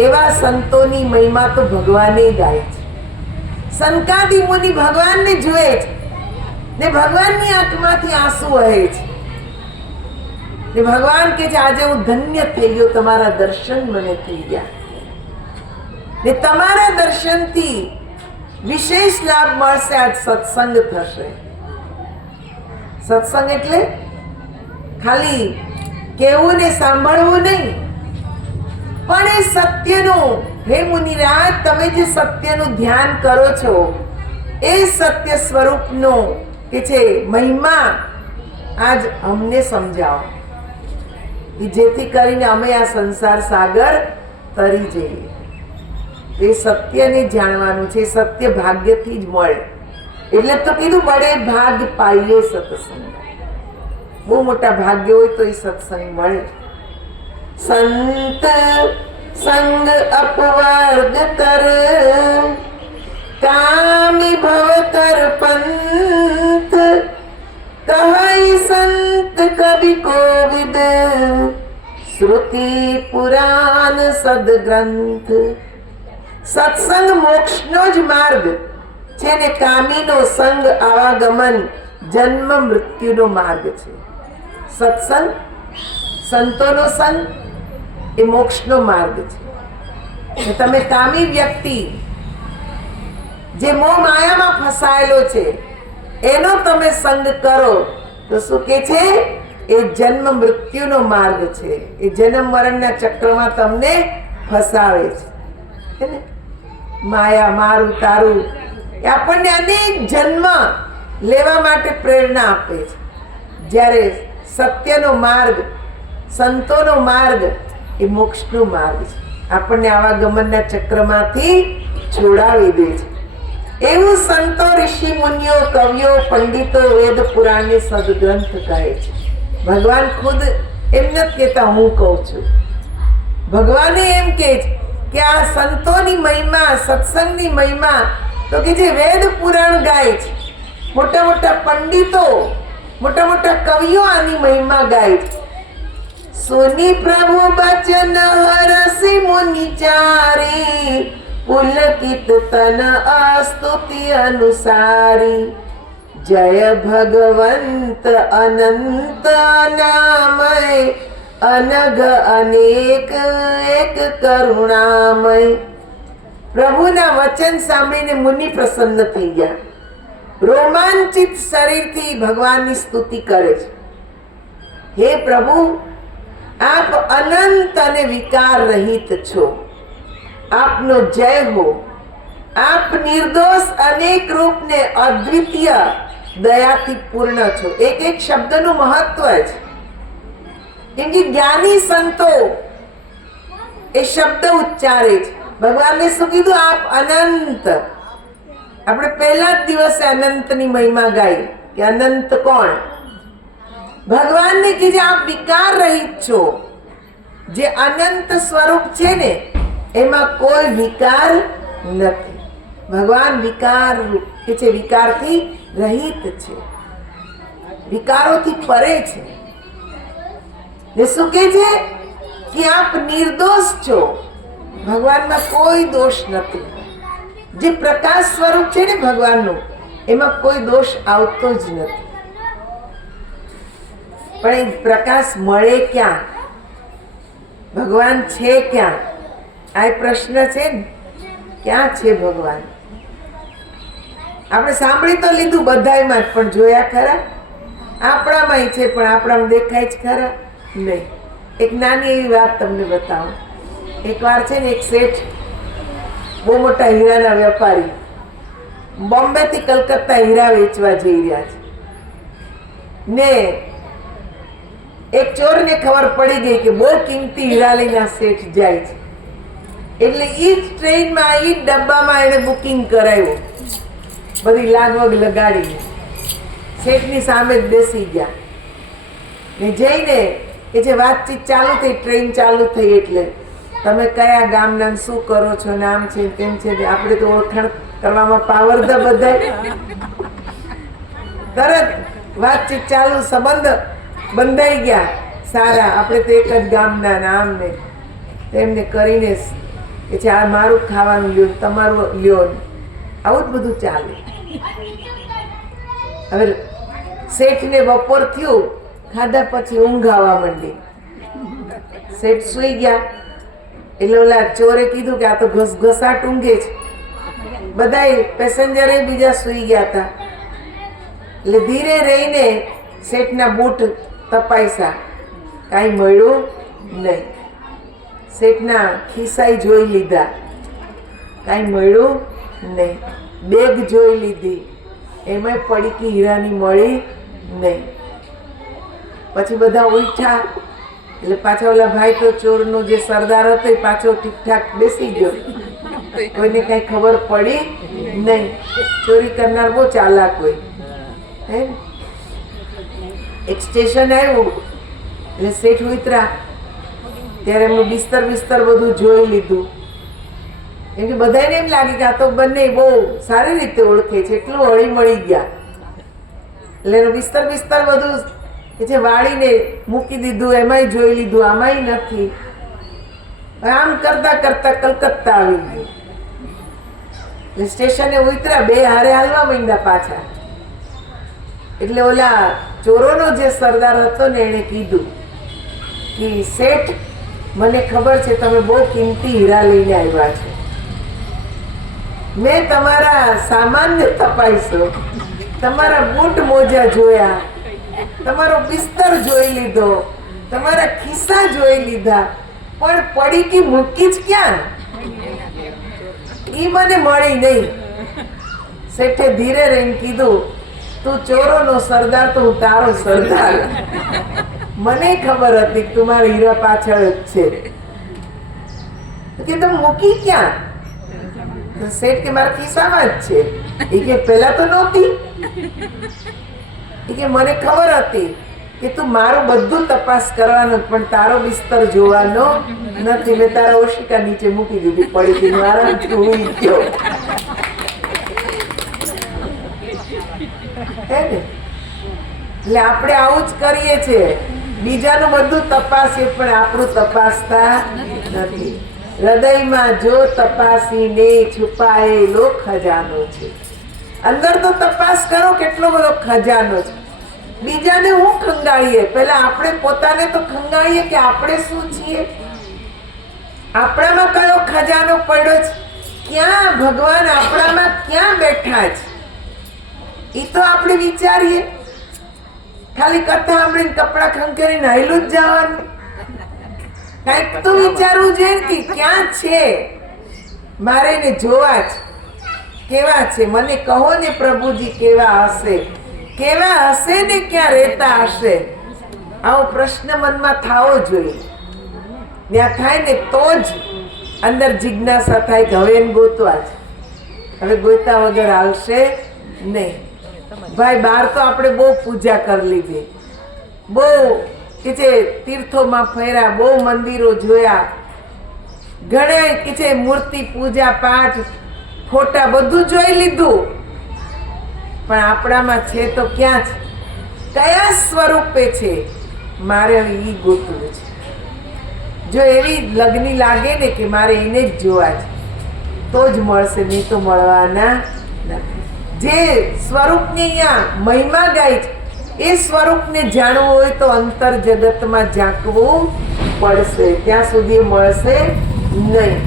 એવા સંતોની મહિમા તો ભગવાને ગાય છે. સનકાદી મુનિ ભગવાનને જુએ છે ને ભગવાનની આંખમાંથી આંસુ વહે છે ને ભગવાન કે છે આજે હું ધન્ય થઈ ગયો, તમારા દર્શન મને થઈ ગયા ને તમારા દર્શનથી વિશેષ લાભ મળશે. આજ સત્સંગ થશે. સત્સંગ એટલે ખાલી કેવું ને સાંભળવું નહીં, પણ એ સત્યનું, હે મુનિરાજ, તમે જે સત્યનું ધ્યાન કરો છો એ સત્ય સ્વરૂપનો કે છે મહિમા આજ અમને સમજાવો, કે જેથી કરીને અમે આ સંસાર સાગર તરી જઈએ. એ સત્યને જાણવાનું છે. સત્ય ભાગ્યથી જ મળે. એટલે તો કીધું બડે ભાગ પાઈએ સત્સંગ. બહુ મોટા ભાગ્ય હોય તો એ સત્સંગ મળે. સંત સંગ અપવર્ગ કર કામી ભવ કર પંથ કહી સંત કવિ કોવિદ શ્રુતિ પુરાણ સદગ્રંથ. સત્સંગ મોક્ષનો જ માર્ગ છે ને કામીનો સંગ આવાગમન જન્મ મૃત્યુનો માર્ગ છે. સત્સંગ, સંતોનો સંગ એ મોક્ષનો માર્ગ છે. તમે કામી વ્યક્તિ જે મોહ માયામાં ફસાયેલો છે એનો તમે સંગ કરો તો શું કે છે? એ જન્મ મૃત્યુનો માર્ગ છે. એ જન્મ મરણના ચક્રમાં તમને ફસાવે છે. માયા, મારું તારું, એ આપણને અનેક જન્મ લેવા માટે પ્રેરણા આપે છે. જ્યારે સત્યનો માર્ગ, સંતોનો માર્ગ એ મોક્ષનો માર્ગ છે. આપણને આવા ગમનના ચક્રમાંથી છોડાવી દે છે. એવું સંતો, ઋષિ મુનિઓ, કવિઓ, પંડિતો વેદ પુરાણને સદગ્રંથ કહે છે. ભગવાન ખુદ એમ નથી કહેતા હું કહું છું. ભગવાને એમ કહે છે કે આ સંતોની મહિમા, સત્સંગની મહિમા તો કે જે વેદ પુરાણ ગાય છે, મોટા મોટા પંડિતો, મોટા મોટા કવિઓ આની મહિમા ગાય છે. સુની પ્રભુ બચન હરસી મુનિ ચારી પુલકિત તન અસ્તુતિ અનુસારી જય ભગવંત અનંત નામય અનઘ અનેક એક કરુણામય. પ્રભુના વચન સાંભળીને મુનિ પ્રસન્ન થઈ ગયા. રોમાંચિત શરીરથી ભગવાનની સ્તુતિ કરે છે. હે પ્રભુ, આપ અનંત અને વિકાર રહિત છો. આપનો જય હો. આપ નિર્દોષ, અનેક રૂપ ને અદ્વિતીય દયાથી પૂર્ણ છો. એક એક શબ્દનું મહત્વ છે. કેમ કે જ્ઞાની સંતો એ શબ્દ ઉચ્ચારે છે. ભગવાનને શું કીધું? આપ અનંત. આપણે પહેલા જ દિવસે અનંતની મહિમા ગાઈ કે અનંત કોણ? ભગવાનને કીધે આપ વિકાર રહિત છો. જે અનંત સ્વરૂપ છે ને એમાં કોઈ વિકાર નથી. ભગવાન વિકાર કે છે, વિકારથી રહિત છે, વિકારોથી પરે છે. ને શું કે છે કે આપ નિર્દોષ છો. ભગવાનમાં કોઈ દોષ નથી. જે પ્રકાશ સ્વરૂપ છે ને ભગવાનનું, એમાં કોઈ દોષ આવતો જ નથી. પણ એ પ્રકાશ મળે ક્યાં? ભગવાન છે ક્યાં? આ પ્રશ્ન છે ને, ક્યાં છે ભગવાન? આપણે સાંભળી તો લીધું બધાયમાં જ, પણ જોયા ખરા? આપણામાં છે પણ આપણામાં દેખાય જ ખરા? નહીં. એક નાની એવી વાત તમને બતાવું. એકવાર છે ને એક શેઠ, બહુ મોટા હીરાના વેપારી, બોમ્બે થી કલકત્તા હીરા વેચવા જઈ રહ્યા છે. ને એક ચોરને ખબર પડી ગઈ કે બહુ કિંમતી હીરા લઈને શેઠ જાય છે. એટલે ઈ જ ટ્રેનમાં, ઈ જ ડબ્બામાં એને બુકિંગ કરાવ્યું, બધી લાગવગ લગાડીને. શેઠની સામે જ બેસી ગયા ને જઈને કે જે વાતચીત ચાલુ થઈ, ટ્રેન ચાલુ થઈ એટલે તમે કયા ગામના, શું કરો છો, નામ છે, તેમ છે. આપણે તો ઓળખાણ કરવામાં પાવરદા બધા. તરત વાતચીત ચાલુ, સંબંધ બંધાઈ ગયા સારા. આપણે તો એક જ ગામના, નામ ને તેમને કરીને કે છે આ મારું ખાવાનું લ્યો, તમારું લ્યો, આવું જ બધું ચાલે. હવે શેઠને બપોર થયું, ખાધા પછી ઊંઘ આવવા માંડી. શેઠ સુઈ ગયા. એટલે ઓલા ચોરે કીધું કે આ તો ઘસઘસાટ ઊંઘે છે. બધાય પેસેન્જરે બીજા સુઈ ગયા હતા. એટલે ધીરે રહીને શેઠના બૂટ તપાસ્યા. કાંઈ મળ્યું નહીં. શેઠના ખિસ્સાઈ જોઈ લીધા, કાંઈ મળ્યું નહીં. બેગ જોઈ લીધી, એમાંય પડીકી હીરાની મળી નહીં. પછી બધા ઉઠ્યા એટલે પાછા ઓલા ભાઈ તો ચોરનો જે સરદાર હતો એ પાછો ઠીકઠાક બેસી ગયો. કોઈને કઈ ખબર પડી નહીં. ચોરી કરનાર બહુ ચાલાક હોય. હે એક સ્ટેશન આવ્યું એટલે શેઠ ઉતરા ત્યારે એમનું બિસ્તર બધું જોઈ લીધું. કેમ કે બધાને એમ લાગે કે આ તો બંને બહુ સારી રીતે ઓળખે છે, એટલું હળી મળી ગયા. એટલે એનું બિસ્તર બધું કે જે વાળીને મૂકી દીધું, એમાંય જોઈ લીધું, આમાંય નથી. આમ કરતા કલકત્તા આવી ગયું. એટલે સ્ટેશને ઉતર્યા, બે હારે હાલવા માંડ્યા પાછા. એટલે ઓલા ચોરોનો જે સરદાર હતો ને એને કીધું કે શેઠ, મને ખબર છે તમે બહુ કિંમતી હીરા લઈને આવ્યા છો. મેં તમારા સામાનને તપાસ્યો, તમારા બૂટ મોજા જોયા, તમારો બિસ્તર જોઈ લીધો, તમારા ખિસ્સા જોઈ લીધા, પણ પડીકી મૂકી જ ક્યાં? ઈ મને મળી નહીં. શેઠે ધીરે રહીને કીધું, તું ચોરોનો સરદાર તો હું તારો સરદાર. મને ખબર હતી કે તું મારા હીરા પાછળ જ છે. કે તમે મૂકી ક્યાં? શેઠ કે મારા ખિસ્સામાં જ છે. એ કે પેલા તો નહોતી. કે મને ખબર હતી કે તું મારું બધું તપાસ કરવાનો, પણ તારો બિસ્તર જોવાનો નથી. મેં તારા ઓશિકા નીચે મૂકી દીધી, પડી ગઈ, આરામથી ઊંઘી ગયો. હે ને? એટલે આપણે આવું જ કરીએ છીએ, બીજાનું બધું તપાસીએ પણ આપણું તપાસતા નથી. હૃદયમાં જો તપાસીને છુપાયેલો ખજાનો છે. અંદર તો તપાસ કરો, કેટલો બધો ખજાનો છે. બીજાને હું ખંગાળીએ, પહેલા આપણે પોતાને તો ખંગાળીએ કે આપણે શું છીએ, આપણામાં કયો ખજાનો પડ્યો છે, ક્યાં ભગવાન આપણામાં ક્યાં બેઠા છે, એ તો આપણે વિચારીએ. ખાલી કથા સાંભળીને કપડા ખંખેરીને હાયલું જ જવાનું? કઈક તો વિચારવું જોઈએ કે ક્યાં છે, મારે એને જોવા છે. કેવા છે મને કહો ને પ્રભુજી, કેવા હશે ને ક્યાં રહેતા હશે? આવો પ્રશ્ન મનમાં થવો જોઈએ. ત્યાં થાય ને તો જ અંદર જિજ્ઞાસા થાય કે હવે એને ગોતવા છે, હવે ગોતા વગર આવશે નહીં. ભાઈ બહાર તો આપણે બહુ પૂજા કરી લીધી, બહુ કે છે તીર્થોમાં ફર્યા, બહુ મંદિરો જોયા, ઘણા કે છે મૂર્તિ પૂજા પાઠ ફોટા બધું જોઈ લીધું, પણ આપણામાં છે તો ક્યાં છે, કયા સ્વરૂપે છે, મારે હવે ઈ ગોતવું છે. જો એવી લગ્ની લાગે ને કે મારે એને જ જોવા છે તો જ મળશે, નહીં તો મળવાના નથી. જે સ્વરૂપની અહીંયા મહિમા ગાય છે એ સ્વરૂપને જાણવું હોય તો અંતર જગતમાં ઝાંકવું પડશે, ત્યાં સુધી મળશે નહીં.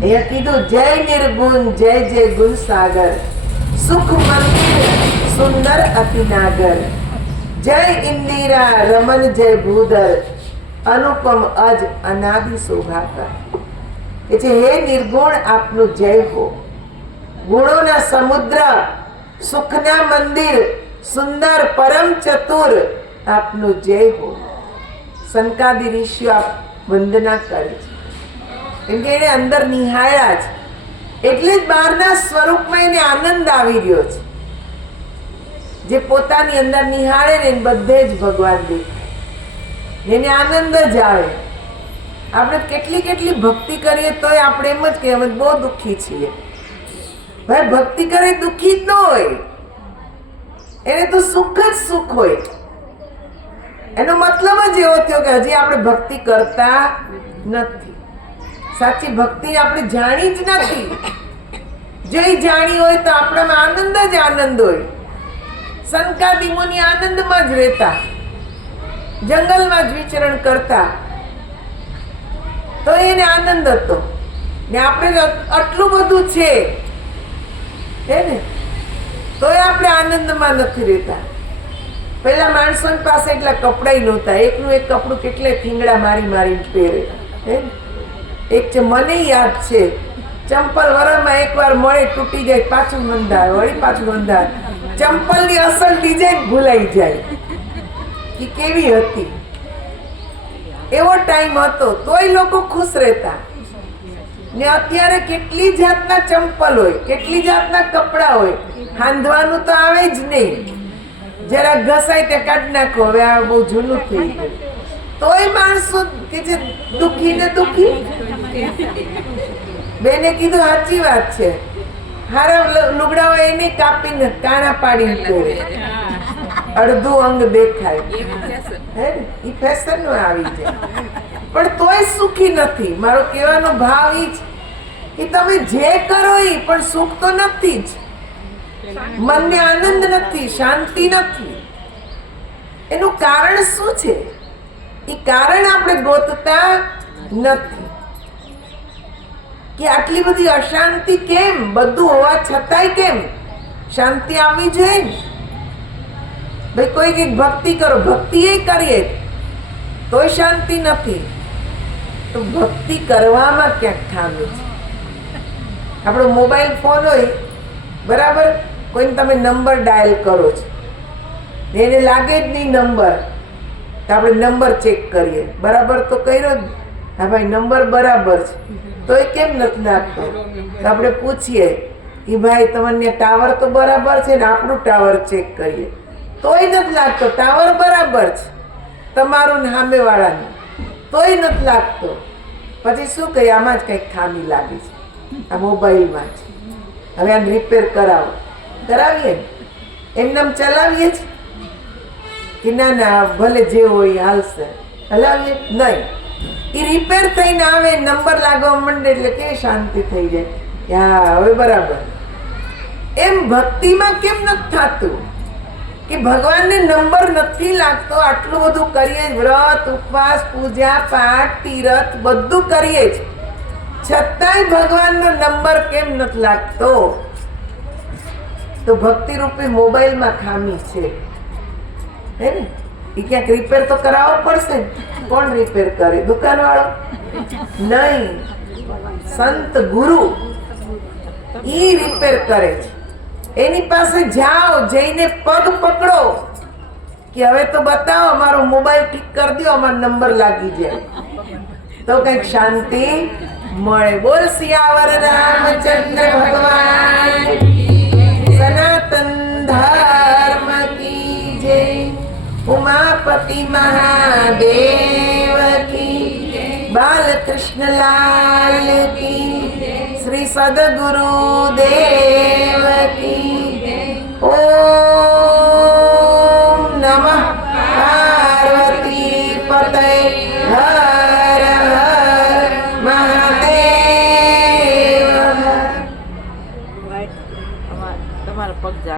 અહીંયા કીધું જય નિર્ગુણ જય જય ગુણ સાગર, સુખ મંદિર સુંદર અતિનાગર, જય ઇન્દિરા રમન જય ભૂધર, અનુપમ અજ અનાદિ શોભાકર. એ છે હે નિર્ગુણ આપનું જય હો, ગુણોના સમુદ્ર સુખના મંદિર સુંદર પરમ ચતુર આપનું જય હો. સંકાદી ઋષિઓ આપ વંદના કરે છે, કેમ કે એને અંદર નિહાળ્યા છે, એટલે જ બહારના સ્વરૂપમાં એને આનંદ આવી રહ્યો છે. જે પોતાની અંદર નિહાળે ને બધે જ ભગવાન દેખાય, એને આનંદ જ આવે. આપણે કેટલી ભક્તિ કરીએ તોય આપણે એમ જ કહીએ અમે બહુ દુઃખી છીએ. ભાઈ ભક્તિ કરે દુઃખી જ ન હોય, એને તો સુખ જ સુખ હોય. એનો મતલબ જ એવો થયો કે હજી આપણે ભક્તિ કરતા નથી. સાચી ભક્તિ આપણે જાણી જ નથી. જે જાણી હોય તો આપણામાં આનંદ જ આનંદ હોય. સંકાદી મુનિ આનંદમાં જ રહેતા, જંગલમાં જ વિચરણ કરતા, તો એને આનંદ હતો. ને આપણે આટલું બધું છે હે ને, તોય આપણે આનંદમાં નથી રહેતા. પેલા માણસોની પાસે એટલા કપડાય નહોતા, એકનું એક કપડું કેટલે થીંગડા મારી મારીને પહેરે. હે ને? એક છે મને યાદ છે, ચંપલ વરમાં એકવાર મળે તૂટી જાય, પાછું બંધાય, વળી પાછું બંધાય, ચંપલની અસલ ડિઝાઇન ભૂલાઈ જાય કે કેવી હતી. એવો ટાઈમ હતો તોય લોકો ખુશ રહેતા. ને અત્યારે કેટલી જાતના ચંપલ હોય, કેટલી જાતના કપડા હોય, હાંધવાનું તો આવે જ નહીં. જરા ઘસાય તે કાઢી નાખો, હવે આ બહુ જૂનું થઈ ગયું. તોય માણસો કે છે દુખી ને દુખી. બેને કીધું સાચી વાત છે, હારા લુગડા હોય એને કાપીને કાણા પાડીને પહેરે, અડધું અંગ દેખાય. હે ને? ઈ ફેશન માં આવી જાય, પણ તોય સુખી નથી. મારો કહેવાનો ભાવ ઈ છે કે તમે જે કરો ઈ પણ સુખ તો નથી જ. મનને આનંદ નથી, શાંતિ નથી. એનું કારણ શું છે? એ કારણ આપણે ગોતતા નથી કે આટલી બધી અશાંતિ કેમ, બધું હોવા છતાંય કેમ શાંતિ આવી જોઈએ ને? ભાઈ કોઈ કઈક ભક્તિ કરો, ભક્તિ એ કરીએ તોય શાંતિ નથી, તો ભક્તિ કરવામાં ક્યાંક ખામી છે. આપણો મોબાઈલ ફોન હોય બરાબર, કોઈને તમે નંબર ડાયલ કરો છો, એને લાગે જ નહીં નંબર, તો આપણે નંબર ચેક કરીએ, બરાબર તો કર્યો જ, હા ભાઈ નંબર બરાબર છે, તો એ કેમ નથી લાગતો? તો આપણે પૂછીએ કે ભાઈ તમને ટાવર તો બરાબર છે ને? આપણું ટાવર ચેક કરીએ, તોય નથી લાગતો. ટાવર બરાબર છે તમારું ને સામેવાળાનું, તોય નથી લાગતો. પછી શું કહીએ? આમાં જ કંઈક ખામી લાગી છે, આ મોબાઈલમાં છે, હવે આને રિપેર કરાવો. કરાવીએ ને? એમને આમ ચલાવીએ જ કે ના ના ભલે જે હોય હાલશે, હલાવીએ નહીં. એ રિપેર થઈને આવે, નંબર લાગવા માંડે એટલે કે શાંતિ થઈ જાય કે હા હવે બરાબર. એમ ભક્તિમાં કેમ નથી થતું કે ભગવાનને નંબર નથી લાગતો? આટલું બધું કરીએ, વ્રત ઉપવાસ પૂજા પાઠ તીરથ બધું કરીએ જ, છતાંય ભગવાનનો નંબર કેમ નથી લાગતો? તો ભક્તિ રૂપી મોબાઈલમાં ખામી છે. હે ને? એ ક્યાંક રિપેર તો કરાવવો પડશે ને. કોણ રિપેર કરે? દુકાનવાળો? નહીં, સંત ગુરુ ઈ રિપેર કરે છે. એની પાસે જાઓ, જઈને પગ પકડો કે હવે તો બતાવો, અમારો મોબાઈલ ઠીક કરી દો, અમારો નંબર લાગી જાય, તો કઈક શાંતિ મળે. બોલ સિયાવર રામચંદ્ર ભગવાન, સનાતન ધર્મ કી જય, ઉમાપતિ મહાદેવ કી, બાલકૃષ્ણ લાલ કી, શ્રી સદગુરુ દેવ કી. ઓમ નમઃ પાર્વતી પતય હર હર મહાદેવ. તમારા પગ